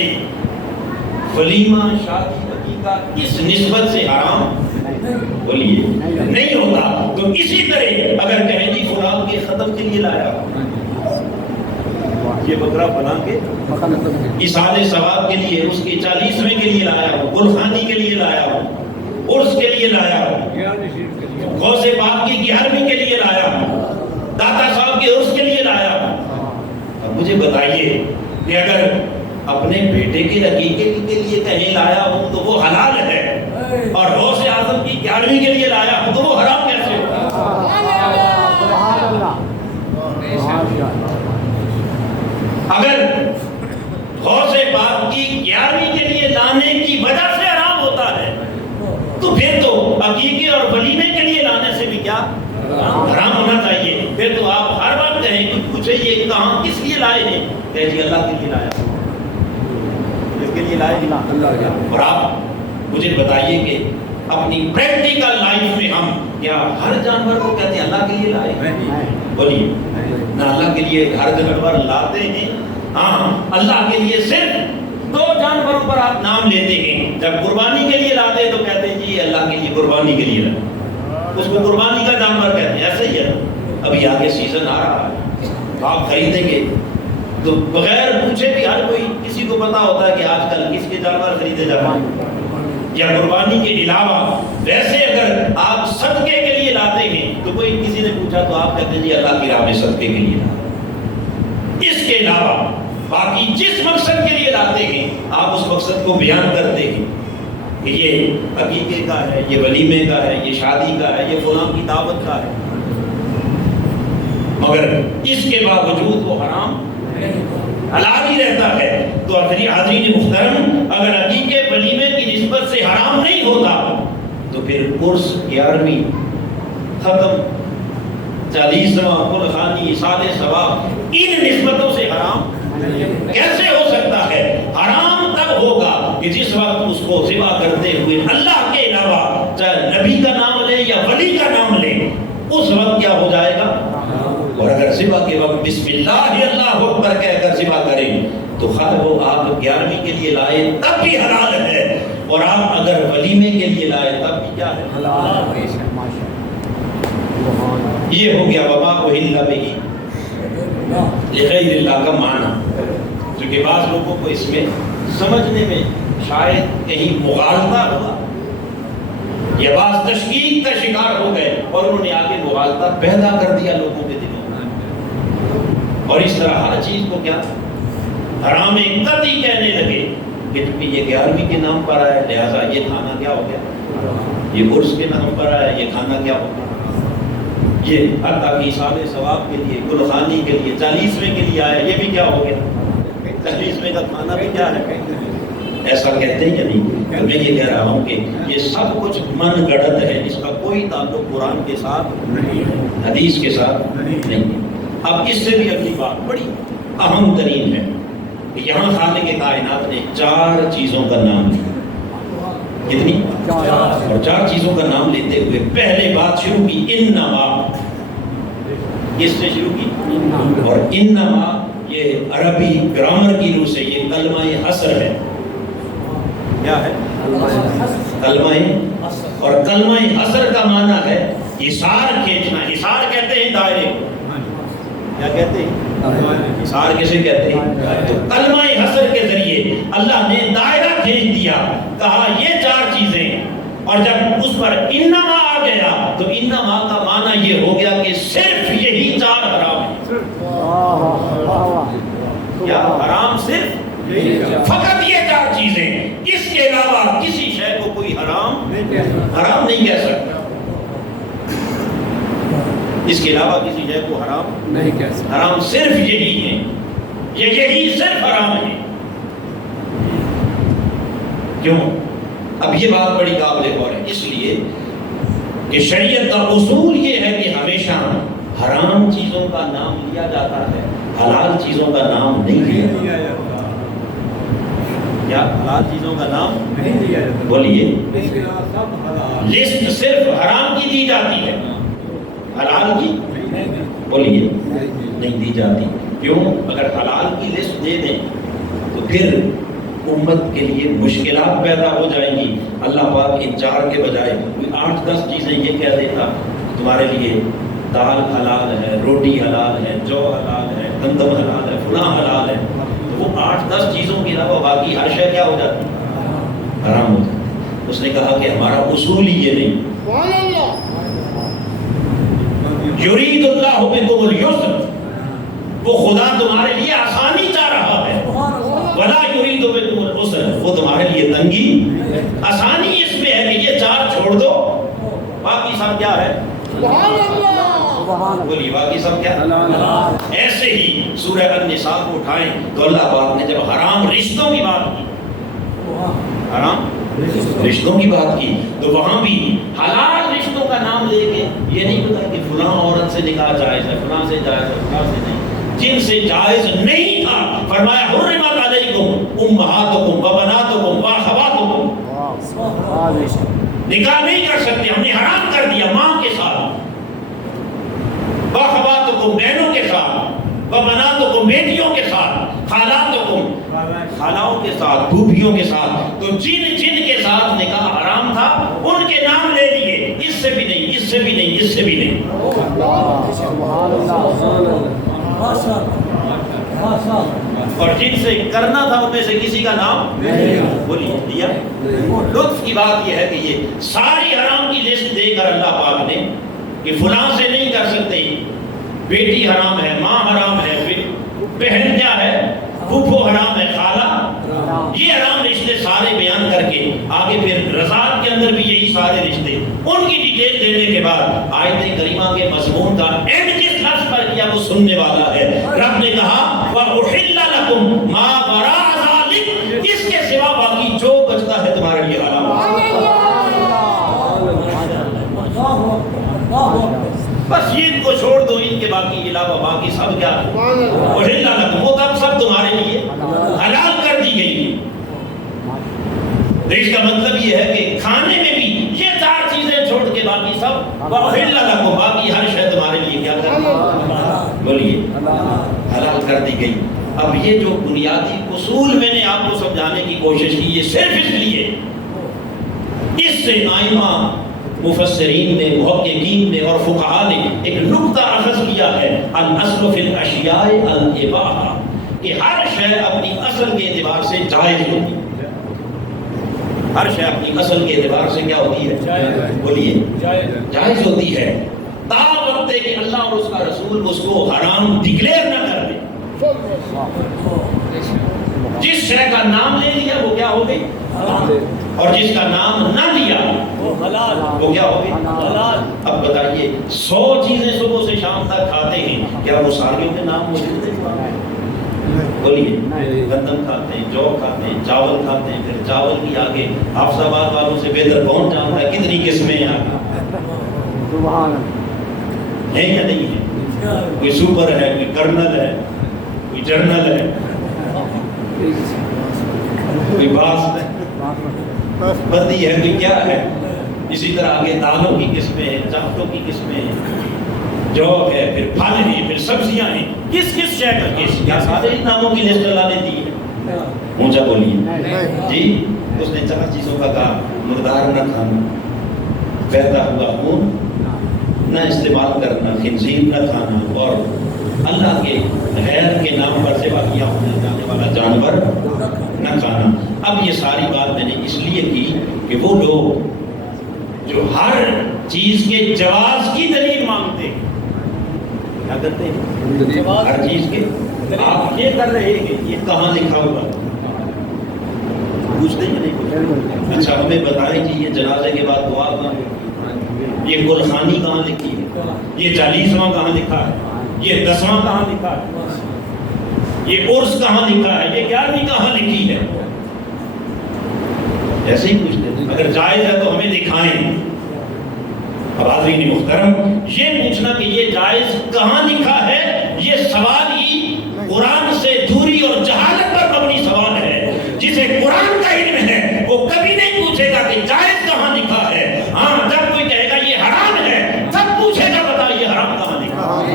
ولیمہ شادی عقیقہ اس نسبت سے حرام بولیے نہیں ہوتا، تو اسی طرح اگر کہیں جی فلاں کے ختم کے لیے لایا، یہ بکرا فلاں کے اصال ثواب کے لیے، اس کے 40ویں کے لیے لایا ہو، گلخانی کے لیے لایا ہو، عرس کے لیے لایا ہو، غوث پاک کی 11ویں کے لیے لایا ہو، داتا صاحب کے عرس کے لیے لایا ہو، اب مجھے بتائیے کہ اگر اپنے بیٹے کے عقیقے کے لیے کہیں لایا ہو تو وہ حلال ہے، اور غوث اعظم کی 11ویں کے لیے لایا ہو تو وہ حرام کیسے ہو؟ اگر غوث پاک کی 11ویں کے لیے لانے کی وجہ سے حرام ہوتا ہے تو پھر تو عقیقے اور ولیمے کے لیے لانے سے بھی کیا حرام ہونا چاہیے۔ پھر تو آپ ہر وقت کہیں کہ پوچھے یہ کہاں کس لیے لائے ہیں، کہ جی اللہ کے لیے لایا، کس کے لیے لائے؟ اور آپ مجھے بتائیے کہ اپنی پریکٹیکل لائف میں ہم کیا ہر جانور کو کہتے ہیں اللہ کے لیے لائے؟ بولیے نہ اللہ کے لیے ہر جانور لاتے ہیں، ہاں اللہ کے لیے صرف 2 جانوروں پر آپ نام لیتے ہیں، جب قربانی کے لیے لاتے ہیں تو کہتے ہیں جی اللہ کے لیے قربانی کے لیے لاتے، اس کو قربانی کا جانور کہتے ہیں، ایسے ہی ہے۔ ابھی آگے سیزن آ رہا ہے، آپ خریدیں گے تو بغیر پوچھے بھی ہر کوئی کسی کو پتا ہوتا ہے کہ آج کل کس کے جانور خریدے جا رہے ہیں، یا قربانی کے علاوہ ویسے اگر آپ صدقے کے لیے لاتے ہیں تو کوئی کسی نے پوچھا تو آپ کہتے ہیں جی اللہ کی راہ میں صدقے کے لیے لاتے، اس کے علاوہ باقی جس مقصد کے لیے لاتے ہیں آپ اس مقصد کو بیان کرتے ہیں کہ یہ عقیقے کا ہے، یہ ولیمے کا ہے، یہ شادی کا ہے، یہ فلاں کی دعوت کا ہے، مگر اس کے باوجود وہ حرام حلال ہی رہتا ہے۔ تو حاضرین محترم، اگر عقیقے ولیمے کی نسبت سے حرام نہیں ہوتا تو پھر عرس 11ویں ختم 40واں گلخانی اصال ثواب ان نسبتوں سے حرام کیسے ہو سکتا ہے؟ حرام تب ہوگا کہ جس وقت اس کو ذبح کرتے ہوئے اللہ کے علاوہ چاہے نبی کا نام لے یا ولی کا نام لے، اس وقت کیا ہو جائے گا؟ اور اگر ذبح کے وقت بسم اللہ اللہ اکبر کہہ کر ذبح کریں تو خواہ وہ آپ 11ویں کے لیے لائے تب بھی حلال ہے، اور آپ اگر ولیمے کے لیے لائے تب بھی کیا ہے؟ حلال۔ یہ ہو گیا وما اہل بہ لغیر اللہ کا معنی، کیونکہ بعض لوگوں کو اس میں سمجھنے میں شاید کہیں مغالطہ ہوا یا بعض تشکیک کا شکار ہو گئے اور انہوں نے آگے مغالطہ پیدا کر دیا لوگوں کے دلوں میں، اور اس طرح ہر چیز کو کیا حرام قطعی کہنے لگے کہ چونکہ یہ 11ویں کے نام پر آیا لہٰذا یہ کھانا کیا ہو گیا، یہ عرس کے نام پر آیا یہ کھانا کیا ہو گیا، یہ حتیٰ کہ ایصال ثواب کے لیے گلخانی کے لیے 40ویں کے لیے آیا یہ بھی کیا ہو گیا، 40ویں کا کھانا بھی کیا ہے، ایسا کہتے ہیں یا نہیں؟ تو میں یہ کہہ رہا ہوں کہ یہ سب کچھ من گڑت ہے، اس کا کوئی تعلق قرآن کے ساتھ حدیث کے ساتھ نہیں۔ اب اس سے بھی اگلی بات بڑی اہم ترین ہے کہ یہاں خالق کائنات نے 4 چیزوں کا نام لیا، کتنی؟ اور 4 چیزوں کا نام لیتے ہوئے پہلے بات شروع کی انما، کس سے شروع کی؟ اور انما یہ عربی گرامر کی روح سے یہ کلمہ حصر ہے، کیا ہے؟ کلمہ، اور کلمہ حصر کا معنی ہے حصار کھینچنا، حصار کہتے ہیں دائرے کو، کیا کہتے ہیں؟ حصار کسے کہتے ہیں؟ تو کلمہ حصر کے ذریعے اللہ نے دائرہ کھینچ دیا، کہا یہ 4 چیزیں، اور جب اس پر انما آ گیا تو انما کا معنی یہ ہو گیا کہ صرف یہی 4 حرام ہیں، کیا حرام صرف فقط یہ 4 چیزیں، اس کے علاوہ کسی شے کو کوئی حرام نہیں کہہ سکتا، اس کے علاوہ کسی شے کو حرام نہیں کہہ سکتا، حرام صرف یہی ہے، یہی صرف حرام ہے۔ کیوں؟ اب یہ بات بڑی قابل غور ہے، اس لیے کہ شریعت کا اصول یہ ہے کہ ہمیشہ حرام چیزوں کا نام لیا جاتا ہے، حلال چیزوں کا نام نہیں لیا جاتا۔ کیا حلال چیزوں کا نام نہیں لیا جاتا؟ بولیے، لسٹ صرف حرام کی دی جاتی ہے، حلال کی بولیے نہیں دی جاتی۔ کیوں؟ اگر حلال کی لسٹ دے دیں تو پھر امت کے لیے مشکلات پیدا ہو جائیں گی۔ اللہ پاک ان 4 کے بجائے 8-10 چیزیں یہ کہہ دیتا تمہارے لیے دال حلال ہے، روٹی حلال ہے، جو حلال ہے، گندم حلال ہے، فلاں حلال ہے، تو وہ 8-10 چیزوں کے علاوہ باقی ہر شے کیا ہو جاتی ہے؟ حرام ہو جاتی۔ اس نے کہا کہ ہمارا اصول ہی یہ نہیں، یرید اللہ بکم اليسر، وہ خدا تمہارے لیے آسانی چاہ رہا ہے، ولا یرید بکم العسر، وہ تمہارے لیے تنگی، آسانی اس میں ہے کہ یہ 4 چھوڑ دو، باقی سب کیا ہے؟ بولیے باقی سب کیا ہے؟ ایسے ہی سورہ النساء کو اٹھائیں تو اللہ پاک نے جب حرام رشتوں کی بات کی، حرام رشتوں کی بات کی، تو وہاں بھی حلال رشتوں کا نام لے کے یہ نہیں بتایا کہ فلاں عورت سے نکاح جائز ہے، فلاں سے جائز ہے، فلاں سے نہیں، جن سے جائز نہیں تھا فرمایا حرمت علیکم امہاتکم وبناتکم واخواتکم، نکاح نہیں کر سکتے، ہم نے حرام کر دیا ماں کے ساتھ، واخواتکم بہنوں کے ساتھ، وبناتکم بیٹیوں کے ساتھ، خالاتکم خالاؤں کے ساتھ، پھوپھیوں کے ساتھ، تو جن کے ساتھ نکاح حرام تھا ان کے نام لے لیے، اس سے بھی نہیں، اس سے بھی نہیں، اس سے بھی نہیں۔ اور جن سے کرنا تھا ان میں سے کسی کا نام بولیے دیا۔ لطف کی بات یہ ہے کہ یہ ساری حرام کی لسٹ دے کر اللہ پاک نے کہ فلاں سے نہیں کر سکتے، بیٹی حرام ہے، ماں حرام ہے، بہن کیا ہے، پھوپھو حرام ہے، خالہ، یہ حرام رشتے سارے بیان کر کے آگے پھر رضاعت کے اندر بھی یہی سارے رشتے، ان کی ڈیٹیل دینے کے بعد آیت کریمہ کے مضمون کا اینڈ کس لفظ پر کیا وہ سننے والا ہے۔ رب نے کہا وَأُحِلَّ لَكُمْ مَا وَرَاءَ ذَلِكَ، اس کے سوا باقی جو بچتا ہے تمہارے لیے حرام۔ بس یہ ان کو چھوڑ دو، ان کے باقی علاوہ باقی سب کیا ہے؟ وَأُحِلَّ لَكُمْ، وہ تب سب تمہارے لیے حلال کر دی گئی ہے۔ تو اس کا مطلب یہ ہے کہ کھانے میں بھی یہ 4 چیزیں چھوڑ کے باقی سب وَأُحِلَّ لَكُمْ، باقی ہر شے تمہارے لیے کیا کر دی؟ بولیے حلال کر دی گئی۔ اب یہ جو بنیادی اصول میں نے آپ کو سمجھانے کی کوشش کی، یہ صرف اس لیے، اس سے آئمہ مفسرین نے، محققین نے اور فقہا نے ایک نقطہ اخذ کیا ہے، الاصل فی الاشیاء الاباحہ، کہ ہر شے اپنی اصل کے اعتبار سے جائز ہوتی ہے. ہر شے اپنی اصل کے اعتبار سے کیا ہوتی ہے؟ بولیے، جائز ہوتی ہے، تا وقت ہے کہ اللہ اور اس کا رسول اس کو حرام ڈکلیئر نہ کر دے. جس شے کا نام لے لیا وہ کیا ہو گئی؟ اور جس کا نام نہ لیا وہ کیا ہو گئی؟ اب بتائیے 100 چیزیں صبح سے شام تک کھاتے ہیں، کیا وہ ساریوں کے نام موجود ہیں؟ بولیے، گندم کھاتے ہیں، جو کھاتے ہیں، چاول کھاتے ہیں، پھر چاول کی آگے حافظ آباد والوں سے بہتر کون جانتا ہے کتنی قسمیں ہیں یا نہیں ہے؟ کوئی سپر ہے، کوئی کرنل ہے، کوئی جرنل ہے، کوئی باس ہے، بندی ہے، کوئی کیا ہے. اسی طرح آگے دالوں کی قسمیں ہیں، چاولوں کی قسمیں ہیں، جو ہے، پھر پھل ہیں، پھر سبزیاں ہیں. کس کس شے کا کس؟ کیا سارے ناموں کی لسٹ اللہ نے دی ہے؟ اونچا بولیے جی. اس نے 4 چیزوں کا کہا، مردار نہ کھانا، بہتا ہوا خون نہ استعمال کرنا، خنزیر نہ کھانا، اور اللہ کے غیر کے نام پر سوا کیا ہونے جانے والا جانور نہ کھانا. اب یہ ساری بات میں نے اس لیے کی کہ وہ لوگ جو ہر چیز کے جواز کی دلیل مانگتے ہیں، کیا کرتے ہیں؟ ہر چیز کے آپ یہ کر رہے ہیں، یہ کہاں لکھا ہوا؟ پوچھتے ہیں نہیں. اچھا ہمیں بتائیں جی، یہ جنازے کے بعد دعا کہاں لکھی ہے؟ یہ گلخانی کہاں لکھی ہے؟ یہ 40واں کہاں لکھا ہے؟ یہ 10واں کہاں لکھا ہے؟ یہ عرس کہاں لکھا ہے؟ یہ 11ویں کہاں لکھی ہے؟ ایسے ہی پوچھتے ہیں. اگر جائز ہے تو ہمیں دکھائیں. اب حاضرین محترم، یہ پوچھنا کہ یہ جائز کہاں لکھا ہے، یہ سوال ہی قرآن سے دوری اور جہالت پر مبنی سوال ہے. جسے قرآن کا علم ہے وہ کبھی نہیں پوچھے گا کہ جائز کہاں لکھا ہے. ہاں، جب کوئی کہے گا یہ حرام ہے تب پوچھے گا بتا یہ حرام کہاں لکھا ہے.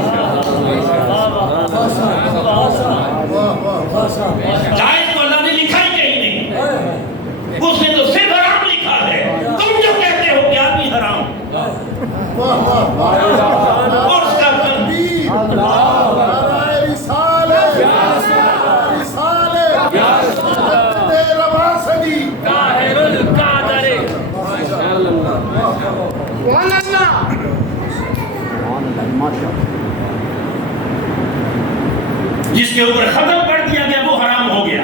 جائز تو اللہ نے لکھا ہی کہیں نہیں، اس نے تو صرف حرام لکھا ہے. تم جو کہتے ہو کیا بھی حرام، اور اس کا جس کے اوپر ختم کر دیا گیا وہ حرام ہو گیا.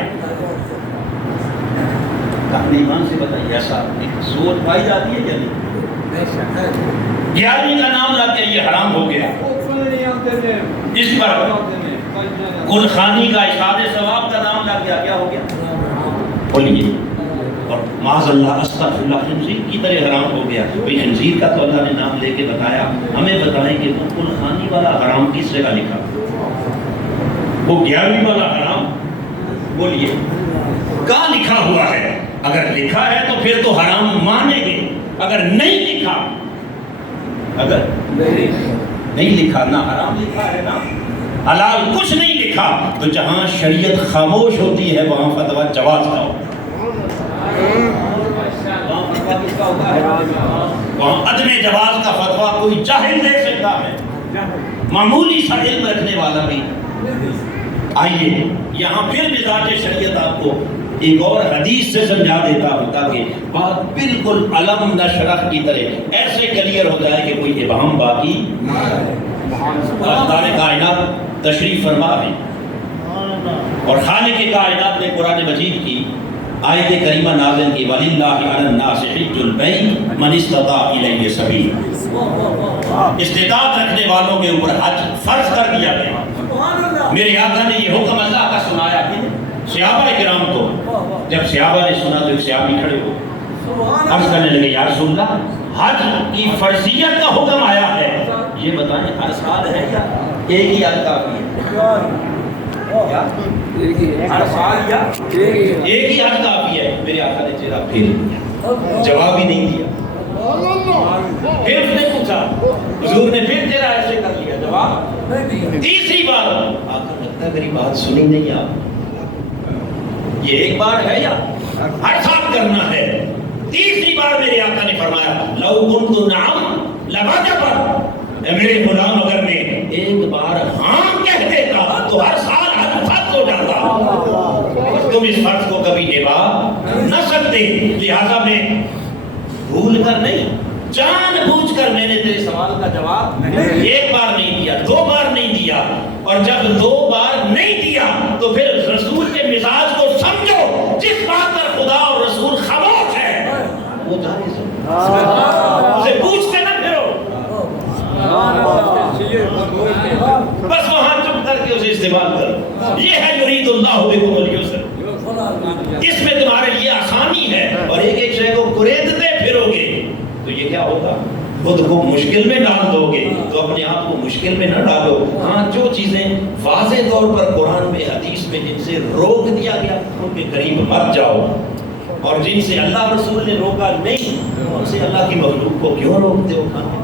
اپنے ایمان سے بتائیے، ایسا سوچ پائی جاتی ہے یا نہیں؟ 11ویں کا نام لا کے یہ حرام ہو گیا. اس پر گلخانی کا اشاد ثواب کا نام لا گیا، کیا ہو گیا؟ بولیے. اور معاذ اللہ استغفر اللہ، خنزیر کی طرح حرام ہو گیا. بھئی خنزیر کا تو اللہ نے نام لے کے بتایا، ہمیں بتائیں کہ وہ گلخانی والا حرام کس جگہ لکھا؟ وہ 11ویں والا حرام بولیے کہاں لکھا ہوا ہے؟ اگر لکھا ہے تو پھر تو حرام مانیں گے. اگر نہیں لکھا، اگر نہیں لکھا، نہ حرام لکھا ہے نہ حلال، کچھ نہیں لکھا، تو جہاں شریعت خاموش ہوتی ہے وہاں فتویٰ جواز کا ہوتا ہے. وہاں عدم جواز کا فتویٰ کوئی جاہل دے سکتا ہے، معمولی سا علم رکھنے والا بھی. آئیے یہاں پھر مزاج شریعت آپ کو ایک اور حدیث سے سمجھا دیتا ہوں تاکہ بات بالکل علم نشرح کی طرح ایسے کلیئر ہو جائے کہ کوئی ابہام باقی نہ رہے. خالق کائنات تشریف فرما ہے اور خالق کائنات نے قرآن مجید کی آیت کریمہ نازل کی، وَلِلَّهِ عَلَى النَّاسِ حِجُّ الْبَيْتِ مَنِ اسْتَطَاعَ إِلَيْهِ سَبِيلًا. استطاعت رکھنے والوں کے اوپر حج فرض کر دیا گیا. میرے آقا نے یہ حکم اللہ کا سنایا کہ صحابہ کرام کو، جب صحابہ نے سنا تو ایک صحابی کھڑے ہو عرض کرنے لگے، یا رسول اللہ حج کی فرضیت کا حکم آیا ہے، یہ بتائیں ہر سال ہے یا ایک ہی حج کافی ہے؟ ہر سال یا ایک ہی حج کافی ہے؟ میرے آقا نے چہرہ پھیر دیا، جواب ہی نہیں دیا. پھر اس نے پوچھا، حضور نے پھر چہرہ ایسے کر لیا، جواب. تیسری بار آقا لگتا ہے میری بات سنی نہیں آپ، یہ ایک بار ہے یا ہر سال کرنا ہے؟ تیسری بار میرے آقا نے فرمایا لو کنت نعم لوجب، اے میرے غلام اگر میں ایک بار ہاں کہہ دیتا تو ہر سال حج فرض ہو جاتا، اور تم اس فرض کو کبھی نبھا نہ سکتے، لہذا میں بھول کر نہیں جان بوجھ کر میں نے تیرے سوال کا جواب ایک بار نہیں دیا، دو بار نہیں دیا، اور جب دو بار نہیں دیا تو پھر رسول کے مزاج کو سمجھو، جس بات پر خدا اور رسول خاموش ہے وہ جائز ہے، اسے پوچھتے نہ پھرو، بس وہاں چپ کر کے اسے استعمال کرو۔ یہ ہے یرید اللہ بکم اليسر، اس میں تمہارے لیے آسانی ہے، اور ایک ایک شے کو کریدتے پھرو گے تو یہ کیا ہوگا، خود کو مشکل میں ڈال دو گے، تو اپنے آپ کو مشکل میں نہ ڈالو۔ ہاں جو چیزیں واضح طور پر قرآن میں حدیث میں جن سے روک دیا گیا ان کے قریب مت جاؤ، اور جن سے اللہ رسول نے روکا نہیں ان سے اللہ کی مخلوق کو کیوں روکتے ہو کھانے؟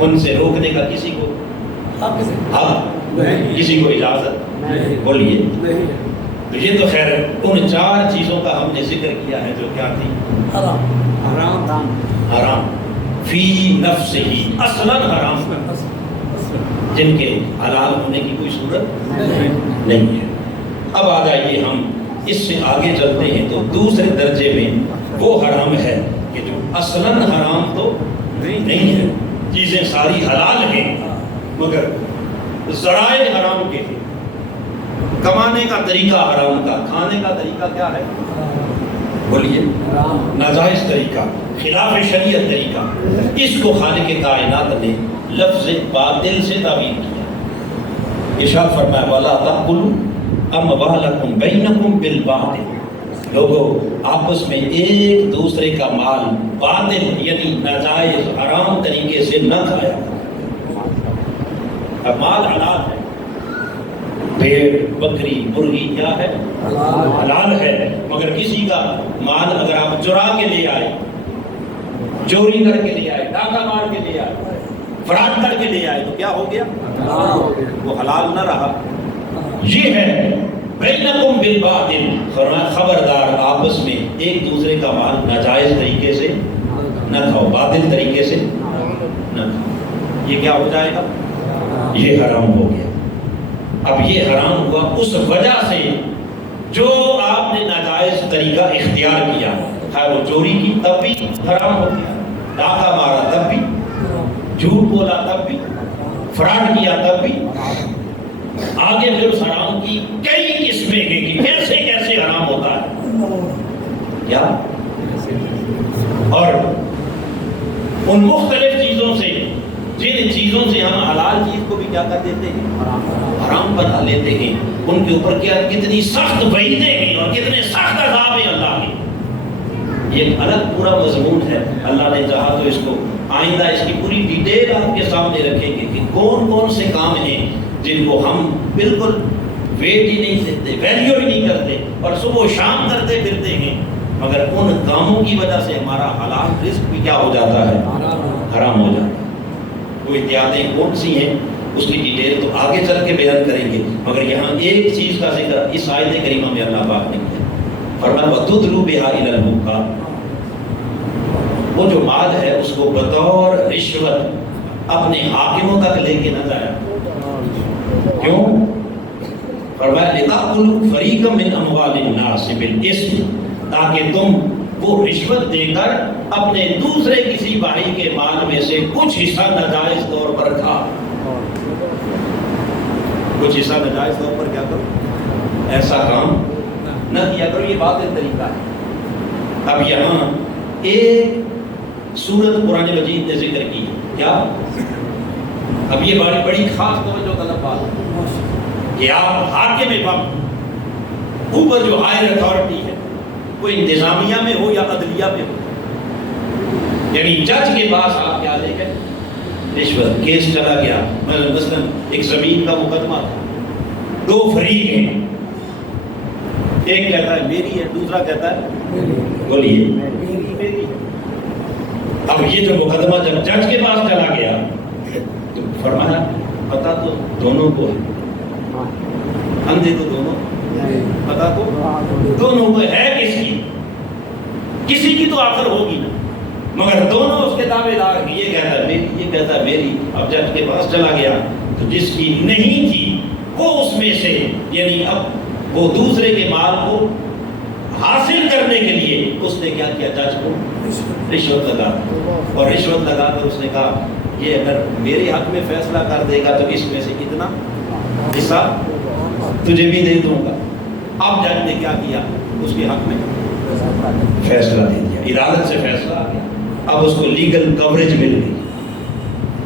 ان سے روکنے کا کسی کو حق، کسی کو اجازت بولیے؟ تو یہ تو خیر ان چار چیزوں کا ہم نے ذکر کیا ہے جو کیا تھی، حرام فی نفس ہی، اصلاً حرام، جن کے حلال ہونے کی کوئی صورت نہیں ہے۔ اب آ جائیے ہم اس سے آگے چلتے ہیں، تو دوسرے درجے میں وہ حرام ہے کہ جو اصلاً حرام تو نہیں ہے، چیزیں ساری حلال ہیں مگر ذرائع حرام کے ہیں، کمانے کا طریقہ حرام کا، کھانے کا طریقہ کیا ہے بولیے؟ ناجائز طریقہ، خلاف شریعت طریقہ، اس کو خالق کائنات نے لفظ باطل سے تعبیر کیا۔ ارشاد فرمایا وَلَا تَأْكُلُوا أَمْوَالَكُمْ بَيْنَكُمْ بِالْبَاطِلِ، لوگوں آپس میں ایک دوسرے کا مال باطل یعنی ناجائز حرام طریقے سے نہ کھایا۔ اب مال حلال ہے، بھیڑ بکری مرغی کیا ہے حلال ہے، مگر کسی کا مال اگر آپ چرا کے لے آئے، چوری کر کے لے آئے، ڈاکہ مار کے لے آئے، فراڈ کر کے لے آئے تو کیا ہو گیا؟ وہ حلال نہ رہا۔ یہ ہے بینکم بالباطل، خبردار آپس میں ایک دوسرے کا مال ناجائز طریقے سے نہ کھاؤ، باطل طریقے سے نہ کھاؤ۔ یہ کیا ہو جائے گا؟ یہ حرام ہو گیا۔ اب یہ حرام ہوا اس وجہ سے جو آپ نے ناجائز طریقہ اختیار کیا، ہے وہ چوری کی تب بھی حرام ہو گیا، ڈاکہ مارا تب بھی، جھوٹ بولا تب بھی، فراڈ کیا تب بھی، آگے پھر اس حرام کی کئی قسمیں ہیں کہ کیسے کیسے حرام ہوتا ہے کیا، اور ان مختلف چیزوں سے، جن چیزوں سے ہم حلال چیز کو بھی کیا کر دیتے ہیں حرام بنا لیتے ہیں، ان کے اوپر کیا کتنی سخت وعیدیں ہیں اور کتنے سخت عذاب ہیں اللہ کے۔ یہ الگ پورا مضمون ہے، اللہ نے چاہا تو اس کو آئندہ اس کی پوری ڈیٹیل آپ کے سامنے رکھیں گے کہ کون کون سے کام ہیں جن کو ہم بالکل ویٹ ہی نہیں دیتے، ویلیو ہی نہیں کرتے، اور صبح و شام کرتے پھرتے ہیں، مگر ان کاموں کی وجہ سے ہمارا حلال رزق بھی کیا ہو جاتا ہے حرام ہو جاتا ہے۔ وہ احتیاطیں کون سی ہیں اس کی ڈیٹیل تو آگے چل کے بیان کریں گے، مگر یہاں ایک چیز کا ذکر اس آیت کریمہ میں اللہ پاک نے کیا، فرمایا وَتُدْلُوا بِهَا إِلَى الْحُكَّامِ، وہ جو مال ہے اس کو بطور رشوت اپنے حاکموں تک لے کے نہ جایا۔ کیوں؟ فرمایا لِتَأْكُلُوا فَرِيقًا مِنْ أَمْوَالِ النَّاسِ بِالْإِثْمِ، تاکہ تم وہ رشوت دے کر اپنے دوسرے کسی بھائی کے مال میں سے کچھ حصہ ناجائز طور پر کھا، کچھ حصہ ناجائز طور پر کیا کرو، ایسا کام نہ کیا کرو، یہ باطل طریقہ ہے۔ اب یہاں ایک سورت قرآن مجید نے ذکر کی ہے، کیا؟ اب یہ بڑی خاص توجہ طلب بات ہے کہ آپ حاکم وقت، اوپر جو ہائر اتھارٹی ہے، وہ انتظامیہ میں ہو یا عدلیہ میں ہو، یعنی جج کے پاس آپ کیا لے گئے رشوت، کیس چلا گیا، مثلا ایک زمین کا مقدمہ تھا، دو فریق ہیں، ایک کہتا ہے میری ہے، دوسرا کہتا ہے بولیے میری۔ اب یہ جو مقدمہ جب جج کے پاس چلا گیا تو فرمایا پتہ تو دونوں کو ہے، اندھے تو دونوں پتا تو دونوں کو ہے کس کی، کسی کی تو آخر ہوگی نا، مگر دونوں اس کے دعوے دار، یہ کہتا ہے میری، یہ کہتا ہے میری۔ اب جج کے پاس چلا گیا تو جس کی نہیں تھی وہ اس میں سے، یعنی اب وہ دوسرے کے مال کو حاصل کرنے کے لیے اس نے کیا کیا، جج کو رشوت لگا، اور رشوت لگا کر اس نے کہا یہ اگر میرے حق میں فیصلہ کر دے گا تو اس میں سے اتنا حصہ تجھے بھی دے دوں گا۔ اب جج نے کیا کیا، اس کے حق میں فیصلہ دے دیا، عدالت سے فیصلہ آ گیا، اب اس کو لیگل کوریج مل گئی،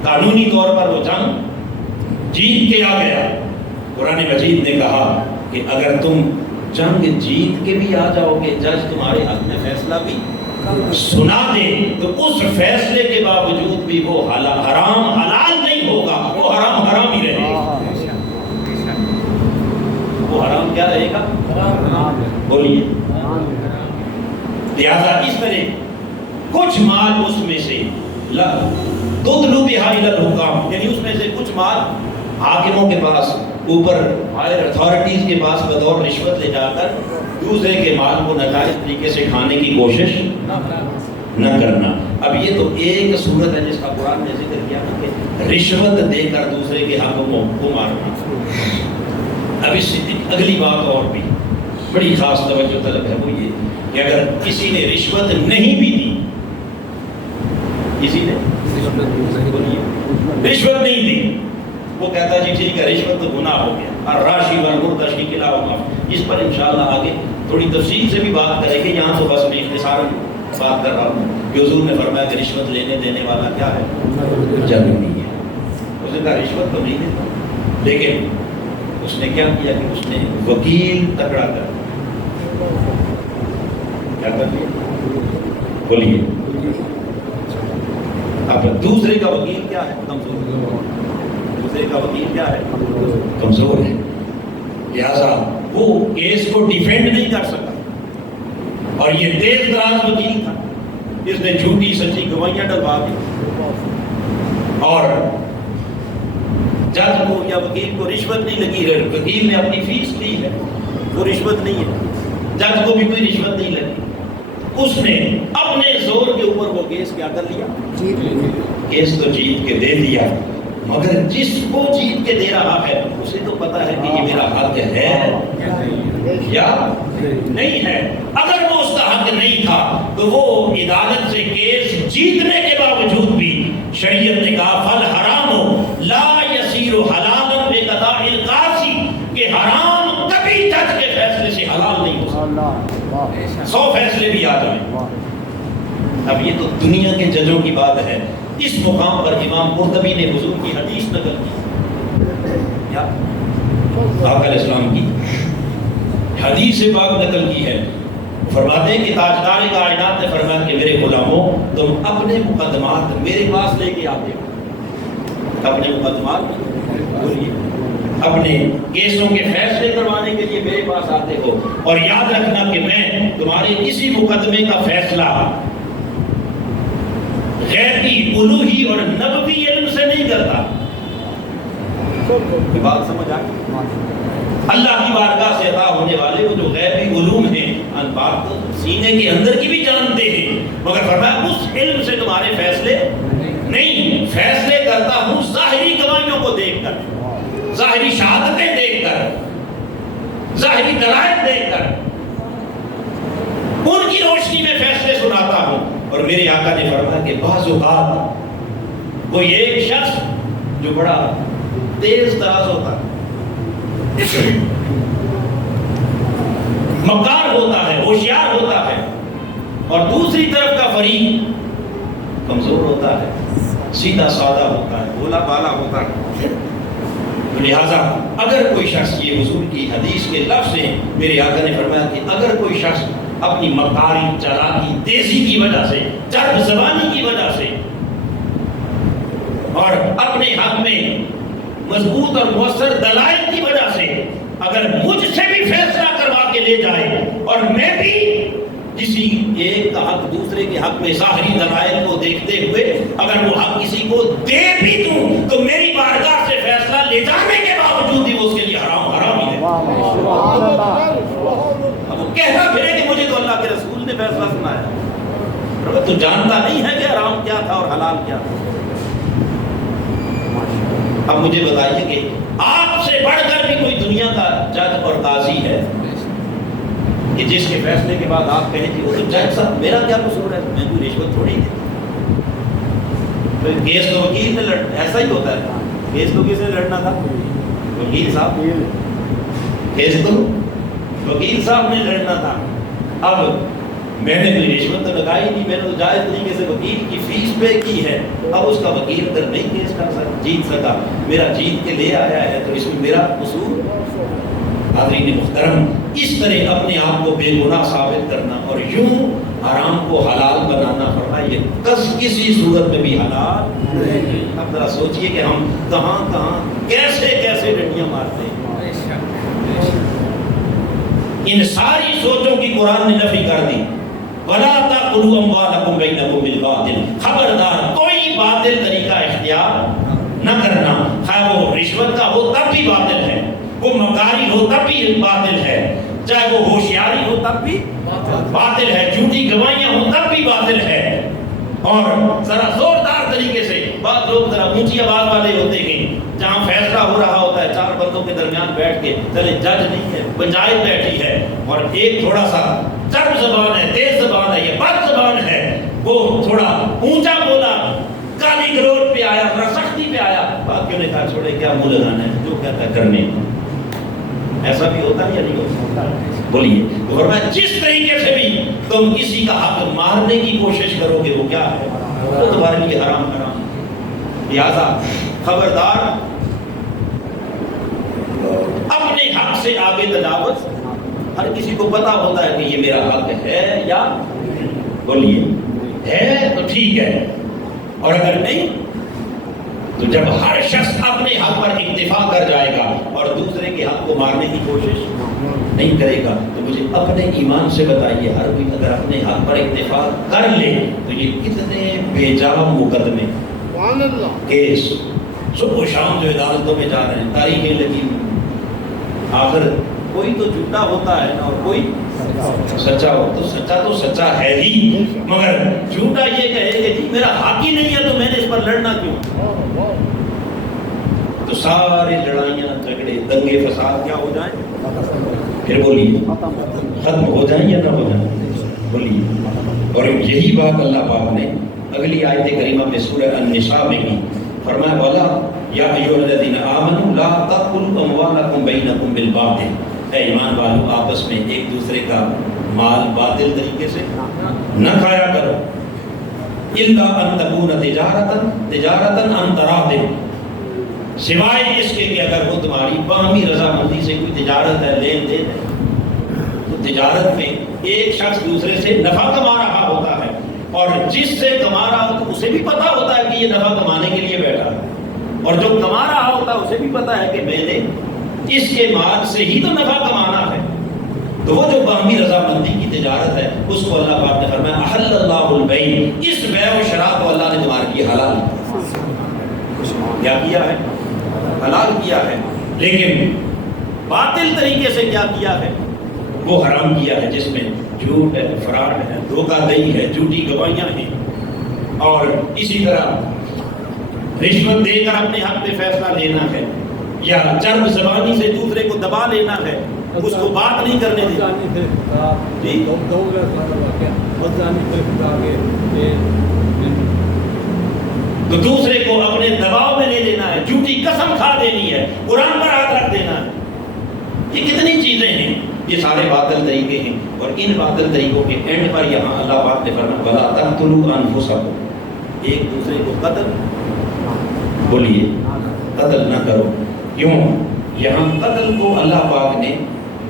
قانونی طور پر وہ جنگ جیت کے آ گیا۔ قرآن مجید نے کہا کہ اگر تم جنگ جیت کے بھی آ جاؤ گے، جج تمہارے حق میں فیصلہ بھی سنا دے، تو اس فیصلے کے باوجود بھی وہ حرام حلال نہیں ہوگا، وہ حرام حرام ہی رہے گا۔ وہ حرام کیا رہے گا، بولیے۔ لہذا اس طرح کچھ مال اس میں سے تدلو بہا الی الحکام، یعنی اس میں سے کچھ مال حاکموں کے پاس، اوپر ہائر اتھارٹیز کے پاس بطور رشوت لے جا کر دوسرے کے مال کو ناجائز طریقے سے کھانے کی کوشش نہ کرنا۔ اب یہ تو ایک صورت ہے جس کا قرآن نے ذکر کیا نا کہ رشوت دے کر دوسرے کے حقوقوں کو مارنا۔ اب اس سے اگلی بات اور بھی بڑی خاص توجہ طلب ہے، وہ یہ کہ اگر کسی نے رشوت نہیں بھی دی، کسی نے رشوت نہیں دی، وہ کہتا ہے جی ٹھیک ہے رشوت تو گناہ ہو گیا، الراشی والمرتشی کلاہما، اس پر انشاءاللہ آگے تھوڑی تفصیل سے بھی بات کریں گے، یہاں تو بس میں اختصاراً بات کر رہا ہوں کہ حضور نے فرمایا کہ رشوت لینے دینے والا کیا ہے، جنمی ہے۔ اس نے کہا رشوت تو نہیں دیتا، لیکن اس نے کیا کیا کہ اس نے وکیل تکڑا کر کیا کر دیا، بولیے۔ اب دوسرے کا وکیل کیا ہے، کمزور، دوسرے کا وکیل کیا ہے، کمزور ہے، لہذا وہ کیس کو ڈیفینڈ نہیں کر سکا، اور یہ تیز دراز وکیل تھا، اس نے جھوٹی سچی گواہیاں ڈلوا دی، اور جج کو یا وکیل کو رشوت نہیں لگی ہے، وکیل نے اپنی فیس لی ہے، وہ رشوت نہیں ہے، جج کو بھی کوئی رشوت نہیں لگی، اس نے اپنے زور کے اوپر وہ کیس کیا کر لیا، کیس تو جیت کے دے دیا، مگر جس کو جیت کے دے رہا ہے اسے تو پتا ہے کہ یہ میرا حق ہے یا نہیں ہے۔ اگر وہ اس کا حق نہیں تھا تو وہ عدالت سے کیس جیتنے کے باوجود بھی شریعت نے کہا فل حرام لا یصیر حلالا بقضاء القاضی، کہ حرام کبھی جج کے فیصلے سے حلال نہیں ہو سکتا، 100 فیصلے بھی آ جائیں۔ اب یہ تو دنیا کے ججوں کی بات ہے، اس مقام پر امام قرطبی نے حضور کی حدیث نقل کی، یا آقا علیہ السلام کی حدیث پاک نقل کی ہے، فرماتے ہیں کہ تاجدار کائنات نے فرمایا کہ میرے غلاموں تم اپنے مقدمات میرے پاس لے کے آتے ہو، اپنے مقدمات بولیے، اپنے کیسوں کے فیصلے کروانے کے لیے میرے پاس آتے ہو، اور یاد رکھنا کہ میں تمہارے کسی مقدمے کا فیصلہ غیبی، الوہی اور نبوی علم سے نہیں کرتا۔ یہ بات سمجھ آئی؟ اللہ کی بارگاہ سے عطا ہونے والے وہ جو غیبی علوم ہیں، ان بات سینے کے اندر کی بھی جانتے ہیں، مگر فرمایا اس علم سے تمہارے فیصلے نہیں، فیصلے کرتا ہوں ظاہری گواہیوں کو دیکھ کر، ظاہری شہادتیں دیکھ کر، ظاہری دلائل دیکھ کر، ان کی روشنی میں فیصلے سناتا ہوں۔ اور میرے آقا نے فرمایا کہ بعض اوقات کوئی ایک شخص جو بڑا تیز تراز ہوتا ہے، مکار ہوتا ہے، ہوشیار ہوتا ہے، اور دوسری طرف کا فریق کمزور ہوتا ہے، سیدھا سادہ ہوتا ہے، بھولا بالا ہوتا ہے۔ لہذا اگر کوئی شخص، یہ حضور کی حدیث کے لفظ ہیں، میرے آقا نے فرمایا کہ اگر کوئی شخص اپنی مکاری، چالاکی، تیزی کی وجہ سے، چرب زبانی کی وجہ سے، اور اپنے حق میں مضبوط اور مؤثر دلائل کی وجہ سے اگر مجھ سے بھی فیصلہ کروا کے لے جائے، اور میں بھی کسی ایک کا حق دوسرے کے حق میں ظاہری دلائل کو دیکھتے ہوئے اگر وہ حق کسی کو دے بھی دوں، تو میری بارگاہ سے فیصلہ لے جانے کے باوجود ہی وہ اس کے لیے حرام حرام ہی ہے۔ کہتا پھرے کہ مجھے تو اللہ کے رسول نے فیصلہ سنایا. تو جانتا نہیں ہے کہ حرام کیا تھا اور حلال کیا تھا. اب مجھے بتائیے کہ آپ سے بڑھ کر بھی کوئی دنیا کا جج اور قاضی ہے کہ جس کے فیصلے کے بعد آپ کہیں کہ وہ تو جج صاحب میرا کیا قصور ہے, میں کوئی رشوت تھوڑی دی. کیس تو وکیل نے ایسا ہی ہوتا ہے, کیس تو کس نے لڑنا تھا, وکیل صاحب. کیس تو وکیل صاحب نے لڑنا تھا. اب میں نے کوئی رشوت تو لگائی نہیں, میں نے تو جائز طریقے سے وکیل کی فیس پے کی ہے. اب اس کا وکیل اگر نہیں کیس کر سکتا, جیت سکا, میرا جیت کے لے آیا ہے, تو اس میں میرا قصور. حاضرین محترم, اس طرح اپنے آپ کو بے گناہ ثابت کرنا اور یوں حرام کو حلال بنانا فرمائیے کسی صورت میں بھی حلال نہیں. اب ذرا سوچئے کہ ہم کہاں کہاں کیسے کیسے ڈنڈیاں مارتے ہیں. ان ساری سوچوں کی قرآن نے نفی کر دی. وَلَا تَأْكُلُوا أَمْوَالَكُمْ بَيْنَكُمْ بِالْبَاطِلِ, خبردار کوئی باطل طریقہ اختیار نہ کرنا. خواہ وہ رشوت کا ہو تب بھی باطل ہے, وہ مکاری ہو تب بھی باطل ہے, چاہے وہ ہوشیاری ہو تب بھی باطل ہے, جھوٹی گواہیاں ہو تب بھی باطل ہے. اور ذرا زوردار طریقے سے بعض لوگ ذرا اونچی آواز والے ہوتے ہیں, جہاں فیصلہ ہو رہا ہوتا ہے چار بندوں کے درمیان بیٹھ کے, چلے جج نہیں ہے پنچایت بیٹھی ہے اور ایک تھوڑا سا چرب زبان ہے, تیز زبان ہے, یہ بد زبان ہے, وہ تھوڑا اونچا بولا, گالی گلوچ پہ آیا, تھوڑا سختی پہ آیا, باقیوں نے کہا چھوڑے کیا منہ لگانا ہے, جو کہتا ہے کرنے. ایسا بھی ہوتا ہے یا نہیں ہوتا؟ بولیے. فرمایا جس طریقے سے بھی تم کسی کا حق مارنے کی کوشش کرو گے وہ کیا ہے, وہ تمہارے لیے حرام حرام. لہذا خبردار اپنے حق سے آگے تجاوز. ہر کسی کو پتا ہوتا ہے کہ یہ میرا حق ہے یا بولیے ہے تو ٹھیک ہے, اور اگر نہیں تو جب ہر شخص اپنے حق پر اکتفا کر جائے گا اور دوسرے کے حق کو مارنے کی کوشش نہیں کرے گا, تو مجھے اپنے ایمان سے بتائیے ہر کوئی اگر اپنے حق پر اکتفا کر لے تو یہ کتنے بے جا مقدمے کیس صبح و شام جو عدالتوں میں جا رہے ہیں, تاریخیں لگی. آخر کوئی تو جھوٹا ہوتا ہے اور کوئی سچا ہو. تو سچا ہے ہی, مگر جھوٹا یہ کہے کہ جی میرا حق ہی نہیں ہے تو میں نے اس پر لڑنا کیوں. تو سارے لڑائیاں جھگڑے دنگے فساد کیا ہو جائیں, پھر بولیے ختم ہو جائیں یا نہ ہو جائیں, بولیے. اور یہی بات اللہ پاک نے اگلی آیت کریمہ میں سورہ النساء میں کی. فرمایا والا یا ایھا الذین آمنوا لا تأکلوا اموالکم بینکم بالباطل, اے ایمان والو آپس میں ایک دوسرے کا مال باطل طریقے سے نہ کھایا کرو. الا ان تکون تجارتا عن تراض, سوائے اس کے کہ اگر وہ تمہاری باہمی رضامندی سے کوئی تجارت ہے, لین دین ہے, تو تجارت میں ایک شخص دوسرے سے نفع کما رہا ہوتا ہے اور جس سے کما رہا ہو تو اسے بھی پتا ہوتا ہے کہ یہ نفع کمانے کے لیے بیٹھا ہے, اور جو کما رہا ہوتا ہے اسے بھی پتا ہے کہ میں نے اس کے مال سے ہی تو نفع کمانا ہے. تو وہ جو باہمی رضامندی کی تجارت ہے اس کو اللہ پاک نے فرمایا احل اللہ البیع, اس بیع و شراء کو اللہ نے تمہارے لیے حلال کیا کیا ہے, حلال کیا ہے. لیکن باطل طریقے سے کیا کیا ہے, وہ حرام کیا ہے, جس میں جھوٹ ہے, فراڈ ہے, دھوکہ دہی ہے, جھوٹی گواہیاں ہیں, اور اسی طرح رشوت دے کر اپنے حق پہ فیصلہ لینا ہے, یا چرب زبانی سے دوسرے کو دبا لینا ہے, اس کو بات نہیں کرنے دینا. جی تو دوسرے کو اپنے دباؤ میں لے لینا ہے, جھوٹی قسم کھا دینی ہے, قرآن پر ہاتھ رکھ دینا ہے. یہ کتنی چیزیں ہیں, یہ سارے باطل طریقے ہیں. اور ان باطل طریقوں کے اینڈ پر یہاں اللہ پاک نے فرمایا وَلَا تَقْتُلُوا أَنفُسَكُمْ, ایک دوسرے کو قتل, بولیے قتل نہ کرو. کیوں؟ یہاں قتل کو اللہ پاک نے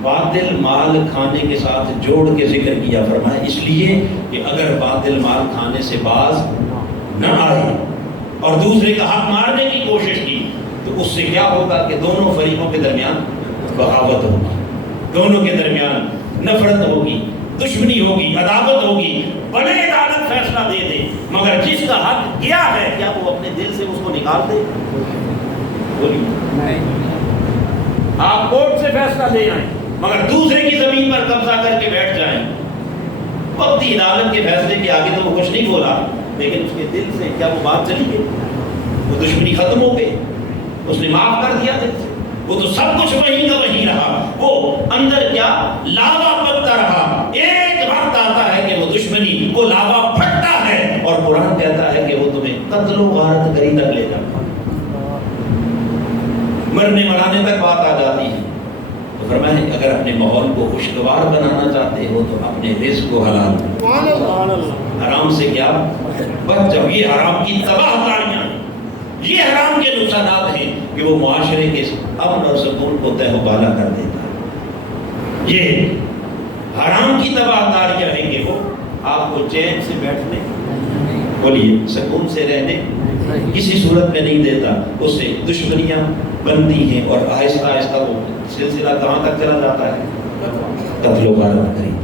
باطل مال کھانے کے ساتھ جوڑ کے ذکر کیا. فرمایا اس لیے کہ اگر باطل مال کھانے سے باز نہ آئے اور دوسرے کا حق مارنے کی کوشش کی تو اس سے کیا ہوگا کہ دونوں فریقوں کے درمیان بغاوت ہوگی, دونوں کے درمیان نفرت ہوگی, دشمنی ہوگی, عداوت ہوگی. بڑے عدالت فیصلہ دے دے مگر جس کا حق گیا ہے کیا وہ اپنے دل سے اس کو نکال دے؟ بولیے. آپ کورٹ سے فیصلہ لے آئیں, مگر دوسرے کی زمین پر قبضہ کر کے بیٹھ جائیں. وقتی عدالت کے فیصلے کے آگے تو وہ کچھ نہیں بولا، لیکن اس کے دل سے کیا وہ بات چلی گئی؟ وہ دشمنی ختم ہو گئی، اس نے معاف کر دیا دل سے. وہ تو سب کچھ وہیں کا وہیں رہا، وہ اندر کیا لاوا پکتا رہا. ایک وقت آتا ہے کہ وہ دشمنی کو لاوا پھٹتا ہے اور قرآن کہتا ہے کہ وہ تمہیں قتل و غارت کری تک لے جاتا، مرنے مرانے تک بات آ جاتی ہے. تو فرمایا اگر اپنے ماحول کو خوشگوار بنانا چاہتے ہو تو اپنے رزق کو حلال، حرام سے کیا بس. جب یہ حرام کی تباہ کاریاں، یہ حرام کے نقصانات ہیں کہ وہ معاشرے کے امن اور سکون کو تہ و بالا کر دیتا ہے. یہ حرام کی تباہ کاریاں ہیں کہ وہ آپ کو چین سے بیٹھنے، بولیے سکون سے رہنے کسی صورت میں نہیں دیتا. اس سے دشمنیاں بنتی ہیں اور آہستہ آہستہ وہ سلسلہ کہاں تک چلا جاتا ہے؟ قتل و غارت کریں.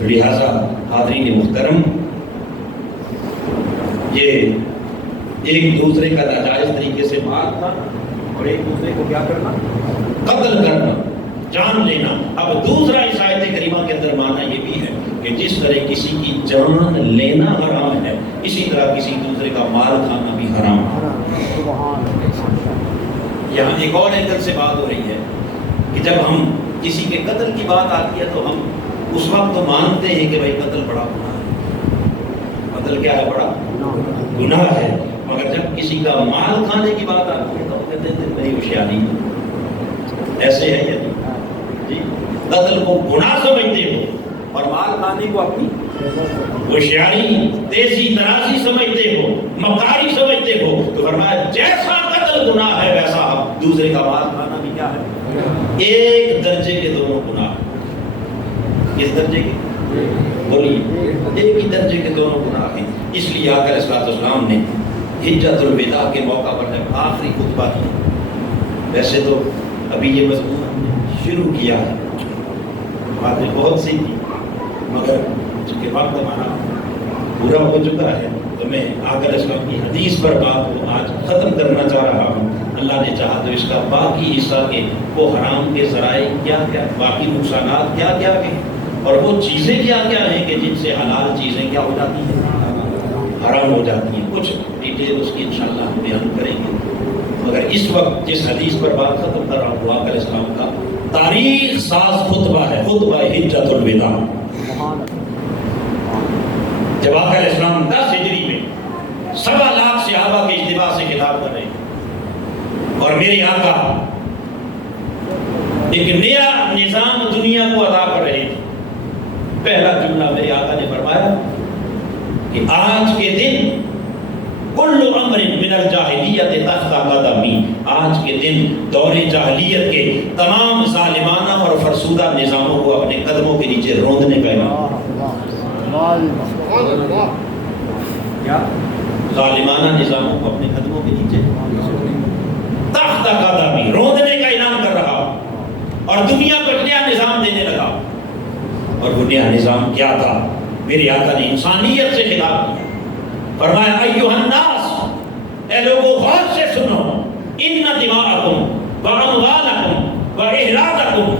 لہٰذا حاضرین محترم، یہ ایک دوسرے کا ناجائز طریقے سے مار کھانا اور ایک دوسرے کو کیا کرنا؟ قتل کرنا، جان لینا. اب دوسرا اس آیت کریمہ کے اندر معنی یہ بھی ہے کہ جس طرح کسی کی جان لینا حرام ہے، اسی طرح کسی دوسرے کا مال کھانا بھی حرام ہے. یہاں ایک اور اینگل سے بات ہو رہی ہے کہ جب ہم کسی کے قتل کی بات آتی ہے تو ہم اس وقت تو مانتے ہیں کہ بھائی قتل بڑا گناہ ہے. قتل کیا ہے؟ بڑا گناہ ہے. مگر جب کسی کا مال کھانے کی بات آتی ہے تو ہم کہتے ہیں میری ہوشیاری ایسے ہے یا نہیں جی. قتل کو گناہ سمجھتے ہو اور مال کھانے کو اپنی ہوشیاری، تیزی ترازی سمجھتے ہو، مکاری سمجھتے ہو. تو فرمایا جیسا قتل گناہ ہے ویسا دوسرے کا مال کھانا بھی کیا ہے؟ ایک درجے کے دونوں گناہ. کس درجے کے؟ بولیے ایک ہی درجے کے دونوں گناہ ہیں. اس لیے آقا علیہ الصلوۃ والسلام نے حجۃ الوداع کے موقع پر جب آخری خطبہ کیا، ویسے تو ابھی یہ مضمون ہم نے شروع کیا ہے، باتیں بہت سی تھی، مگر چونکہ وقت ہمارا پورا ہو چکا ہے تو میں آقا علیہ السلام کی حدیث پر بات کو آج ختم کرنا چاہ رہا ہوں. اللہ نے چاہا تو اس کا باقی حصہ کے وہ حرام کے ذرائع کیا کیا، باقی نقصانات کیا کیا ہیں، اور وہ چیزیں کیا کیا ہیں کہ جن سے حلال چیزیں کیا ہو جاتی ہیں؟ حرام ہو جاتی ہیں. کچھ ڈیٹیل اس کی انشاءاللہ ہم بیان کریں گے. مگر اس وقت جس حدیث پر بات ختم کر رہا ہوں آقا علیہ السلام کا تاریخ ساز خطبہ ہے، خطبہ حجۃ الوداع. جب آقا علیہ السلام 10 ہجری میں 7 لاکھ صحابہ کے اجتماع سے خطاب کر رہے ہیں اور میرے آقا ایک نیا نظام دنیا کو عطا کر رہے تھے. پہلا جملہ میرے آقا نے فرمایا کہ آج کے دن کل امر من الجاہلیت تحت قدمی، آج کے دن دور جاہلیت کے تمام ظالمانہ اور فرسودہ نظاموں کو اپنے قدموں کے نیچے روندنے کا اعلان. کیا ظالمانہ نظاموں کو اپنے قدموں کے نیچے تحت قدمی روندنے کا اعلان کر رہا اور دنیا کو نیا نظام دینے لگا. اور وہ نیا نظام کیا تھا؟ میرے آقا نے انسانیت سے خطاب کیا. فرمایا ایھا الناس، اے لوگوں غور سے سنو، ان دماءکم واموالکم واعراضکم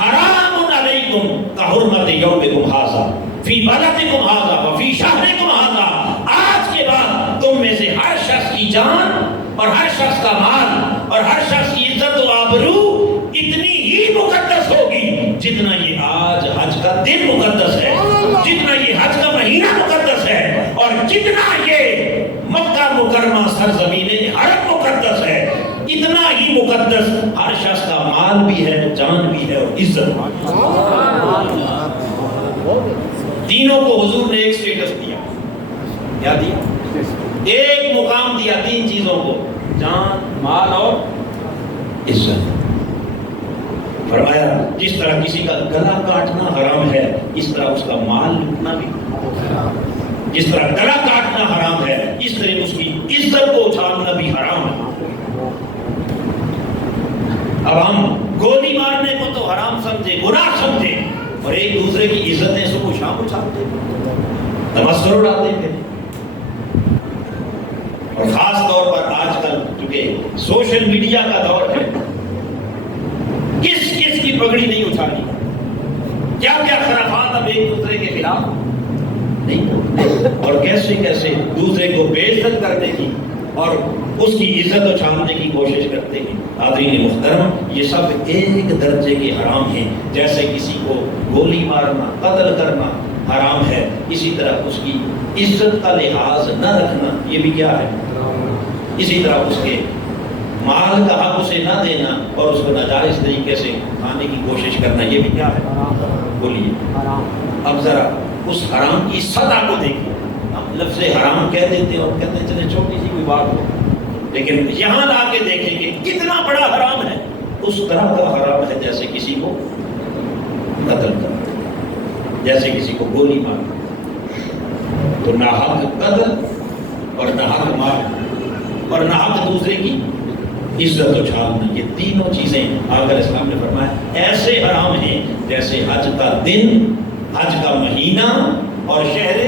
حرام علیکم کحرمت یومکم ھذا فی بلدکم ھذا وفی شہرکم ھذا. آج کے بعد تم میں سے ہر شخص کی جان اور ہر شخص کا مال اور ہر شخص کی عزت و آبرو اتنی ہی مقدس ہوگی جتنا یہ آج حج کا دن مقدس ہے، جتنا یہ حج کا مہینہ مقدس ہے، اور جتنا یہ مکہ مکرمہ سرزمین حرم مقدس ہے، اتنا ہی مقدس ہر شخص کا مال بھی ہے، جان بھی ہے اور عزت. تینوں کو حضور نے ایک سٹیٹس دیا. کیا دیا؟ ایک مقام دیا. 3 چیزوں کو، جان، مال اور عزت. فرمایا جس طرح کسی کا گلا کاٹنا حرام ہے اس طرح اس کا مال لوٹنا بھی. جس طرح گلا کاٹنا حرام ہے اس طرح اس کی عزت کو اچھالنا بھی حرام ہے. اب ہم گولی مارنے کو تو حرام سمجھے، گناہ سمجھے، اور ایک دوسرے کی عزتیں صبح و شام اچھالتے تمسخر اڑاتے ہیں. اور خاص طور پر آج کل چونکہ سوشل میڈیا کا دور ہے، کس کس کی بھی پگڑی نہیں اچھالنی، کیا کیا خرافات اب ایک دوسرے کے خلاف نہیں کرتے، اور کیسے کیسے دوسرے کو بے عزت کرنے کی اور اس کی عزت اچھالنے کی کوشش کرتے ہیں۔ حاضرین محترم، یہ سب ایک درجے کے حرام ہیں۔ جیسے کسی کو گولی مارنا، قتل کرنا حرام ہے، اسی طرح اس کی عزت کا لحاظ نہ رکھنا یہ بھی کیا ہے؟ اسی طرح اس کے مال کا حق اسے نہ دینا اور اس کو ناجائز طریقے سے کھانے کی کوشش کرنا یہ بھی کیا ہے؟ بولیے۔ اب ذرا اس حرام کی سطح کو دیکھیں۔ ہم لفظ حرام کہہ دیتے ہیں اور کہتے ہیں چلے چھوٹی سی کوئی بات ہو، لیکن یہاں لا کے دیکھیں کہ کتنا بڑا حرام ہے۔ اس طرح کا حرام ہے جیسے کسی کو قتل کرنا، جیسے کسی کو گولی مارنا، تو ناحق قتل اور ناحق مار اور ناحق دوسرے کی عزت اچھالنا، یہ تینوں چیزیں آقا اسلام نے فرمایا ایسے حرام ہیں جیسے حج کا دن، حج کا مہینہ اور شہر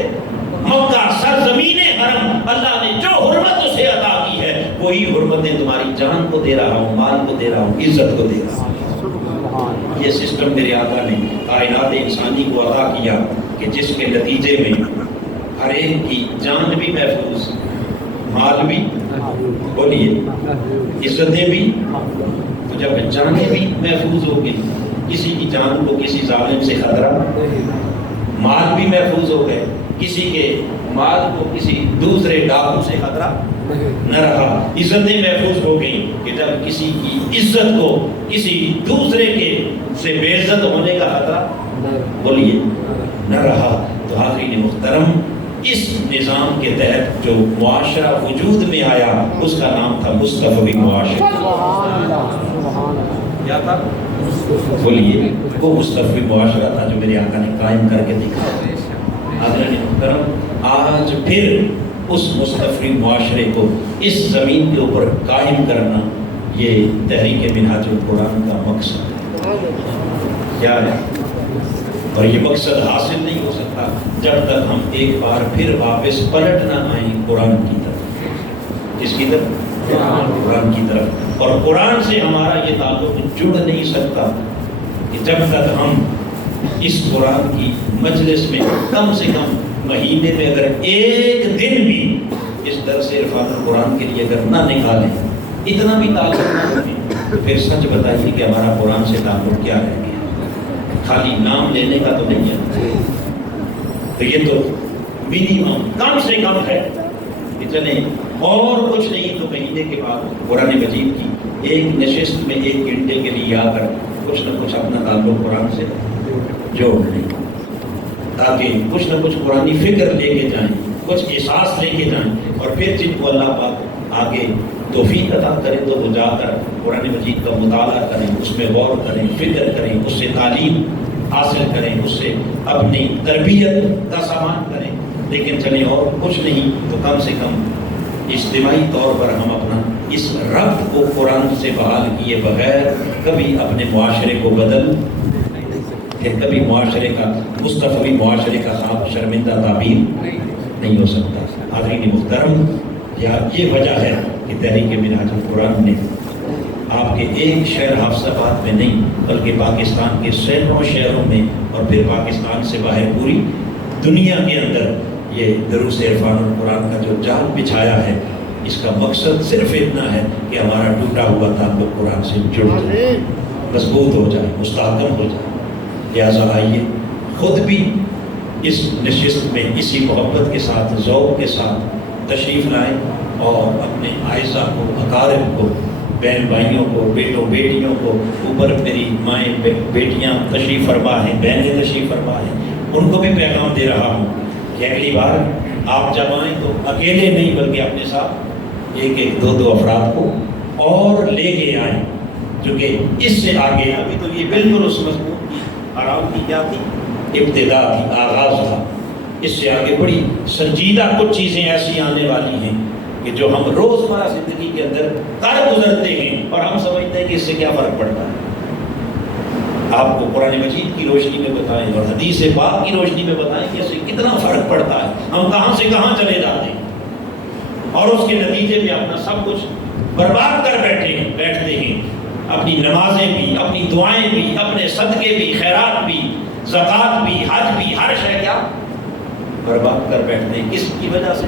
مکہ سرزمین حرم، اللہ نے جو حرمت اسے عطا کی ہے وہی حرمتیں تمہاری جان کو دے رہا ہوں، مال کو دے رہا ہوں، عزت کو دے رہا ہوں۔ یہ سسٹم میرے آقا نے کائنات انسانی کو عطا کیا کہ جس کے نتیجے میں ہر ایک کی جان بھی محفوظ، مال بھی، بولیے، عزتیں بھی۔ تو جب جانیں بھی محفوظ ہو گئی، کسی کی جان کو کسی ظالم سے خطرہ، مال بھی محفوظ ہو گئے، کسی کے مال کو کسی دوسرے ڈاکو سے خطرہ نہ رہا، عزتیں محفوظ ہو گئیں کہ جب کسی کی عزت کو کسی دوسرے کے سے بے عزت ہونے کا خطرہ، بولیے، نہ رہا۔ تو حاضرین محترم، اس نظام کے تحت جو معاشرہ وجود میں آیا اس کا نام تھا مصطفی معاشرہ۔ کیا تھا؟ بولیے، وہ مصطفی معاشرہ تھا جو میرے آقا نے قائم کر کے دکھا۔ حاضرین محترم، آج پھر اس مصطفی معاشرے کو اس زمین کے اوپر قائم کرنا، یہ تحریک منہاج القرآن کا مقصد ہے۔ کیا ہے؟ اور یہ مقصد حاصل نہیں ہو سکتا جب تک ہم ایک بار پھر واپس پلٹ نہ آئیں قرآن کی طرف۔ کس کی طرف؟ قرآن کی طرف۔ اور قرآن سے ہمارا یہ تعلق جڑ نہیں سکتا کہ جب تک ہم اس قرآن کی مجلس میں کم سے کم مہینے میں اگر ایک دن بھی اس درس عرفان القرآن کے لیے اگر نہ نکالیں، اتنا بھی تعلق نہ رکھیں، تو پھر سچ بتائیے کہ ہمارا قرآن سے تعلق کیا رہ گیا؟ خالی نام لینے کا تو نہیں ہے۔ تو یہ تو منیمم کم سے کم ہے کہ چلیں اور کچھ نہیں تو مہینے کے بعد قرآن مجید کی ایک نشست میں 1 گھنٹے کے لیے آ کر کچھ نہ کچھ اپنا تعلق قرآن سے جوڑ لیں، تاکہ کچھ نہ کچھ قرآنی فکر لے کے جائیں، کچھ احساس لے کے جائیں، اور پھر جن کو اللہ پاک آگے توفیق عطا کرے تو وہ جا کر قرآن مجید کا مطالعہ کریں، اس میں غور کریں، فکر کریں، اس سے تعلیم حاصل کریں، اس سے اپنی تربیت کا سامان کریں۔ لیکن چلیں اور کچھ نہیں تو کم سے کم اجتماعی طور پر ہم اپنا اس ربط کو قرآن سے بحال کیے بغیر کبھی اپنے معاشرے کو بدل کہ کبھی معاشرے کا مصطفی معاشرے کا خواب شرمندہ تعبیر نہیں ہو سکتا۔ حاضرین محترم، یہ وجہ ہے کہ تحریک منہاج القرآن نے آپ کے ایک شہر حافظ آباد میں نہیں بلکہ پاکستان کے سینکڑوں شہروں میں اور پھر پاکستان سے باہر پوری دنیا کے اندر یہ دروس عرفان القرآن کا جو جال بچھایا ہے، اس کا مقصد صرف اتنا ہے کہ ہمارا ٹوٹا ہوا تعلق قرآن سے جڑ جائے، مضبوط ہو جائے، مستحکم ہو جائے۔ لہٰذا آئیے خود بھی اس نشست میں اسی محبت کے ساتھ، ذوق کے ساتھ تشریف لائیں اور اپنے اعزا کو، اقارب کو، بہن بھائیوں کو، بیٹوں بیٹیوں کو، اوپر میری مائیں بیٹیاں تشریف فرما ہیں، بہنیں تشریف فرما ہیں، ان کو بھی پیغام دے رہا ہوں کہ اگلی بار آپ جب آئیں تو اکیلے نہیں بلکہ اپنے ساتھ 1-2 افراد کو اور لے کے آئیں، جو کہ اس سے آگے ابھی تو یہ بالکل اس مضمون کی حرام کی کیا تھی، ابتدا تھی، آغاز تھا۔ اس سے آگے بڑی سنجیدہ کچھ چیزیں ایسی آنے والی ہیں کہ جو ہم روزمرہ زندگی کے اندر کر گزرتے ہیں اور ہم سمجھتے ہیں کہ اس سے کیا فرق پڑتا ہے۔ آپ کو قرآن مجید کی روشنی میں بتائیں اور حدیث پاک کی روشنی میں بتائیں کہ اس سے کتنا فرق پڑتا ہے، ہم کہاں سے کہاں چلے جاتے ہیں اور اس کے نتیجے میں اپنا سب کچھ برباد کر بیٹھتے ہیں۔ اپنی نمازیں بھی، اپنی دعائیں بھی، اپنے صدقے بھی، خیرات بھی، زکوٰۃ بھی، حج بھی، ہر شے کیا برباد کر بیٹھتے ہیں۔ کس کی وجہ سے؟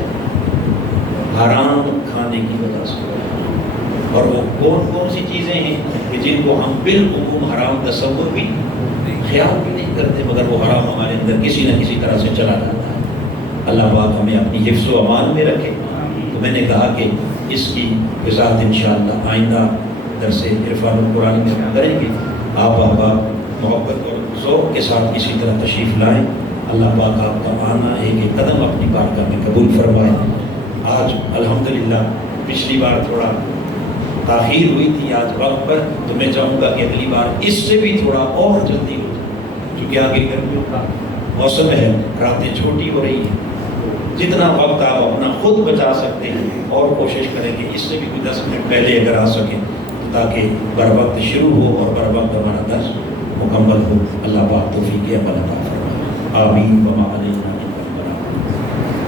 حرام کھانے کی وجہ سے۔ اور وہ کون کون سی چیزیں ہیں کہ جن کو ہم بالعموم حرام تصور بھی خیال بھی نہیں کرتے، مگر وہ حرام ہمارے اندر کسی نہ کسی طرح سے چلا جاتا ہے۔ اللہ پاک ہمیں اپنی حفظ و امان میں رکھے۔ تو میں نے کہا کہ اس کی وضاحت انشاءاللہ آئندہ درس عرفان القرآن میں ہم کریں گے۔ آپ محبت اور ذوق کے ساتھ اسی طرح تشریف لائیں۔ اللہ پاک آپ کا آنا ایک ایک قدم اپنی بارگاہ میں قبول فرمائے۔ آج الحمدللہ پچھلی بار تھوڑا تاخیر ہوئی تھی آج وقت پر، تو میں چاہوں گا کہ اگلی بار اس سے بھی تھوڑا اور جلدی ہو جائے، کیونکہ آگے گرمیوں کا موسم ہے، راتیں چھوٹی ہو رہی ہیں۔ جتنا وقت آپ اپنا خود بچا سکتے ہیں اور کوشش کریں کہ اس سے بھی کوئی 10 منٹ پہلے اگر آ سکیں تاکہ بر وقت شروع ہو اور بر وقت ہمارا درس مکمل ہو۔ اللہ پاک توفیق عمل عطا فرمائے۔ آمین و ما علینا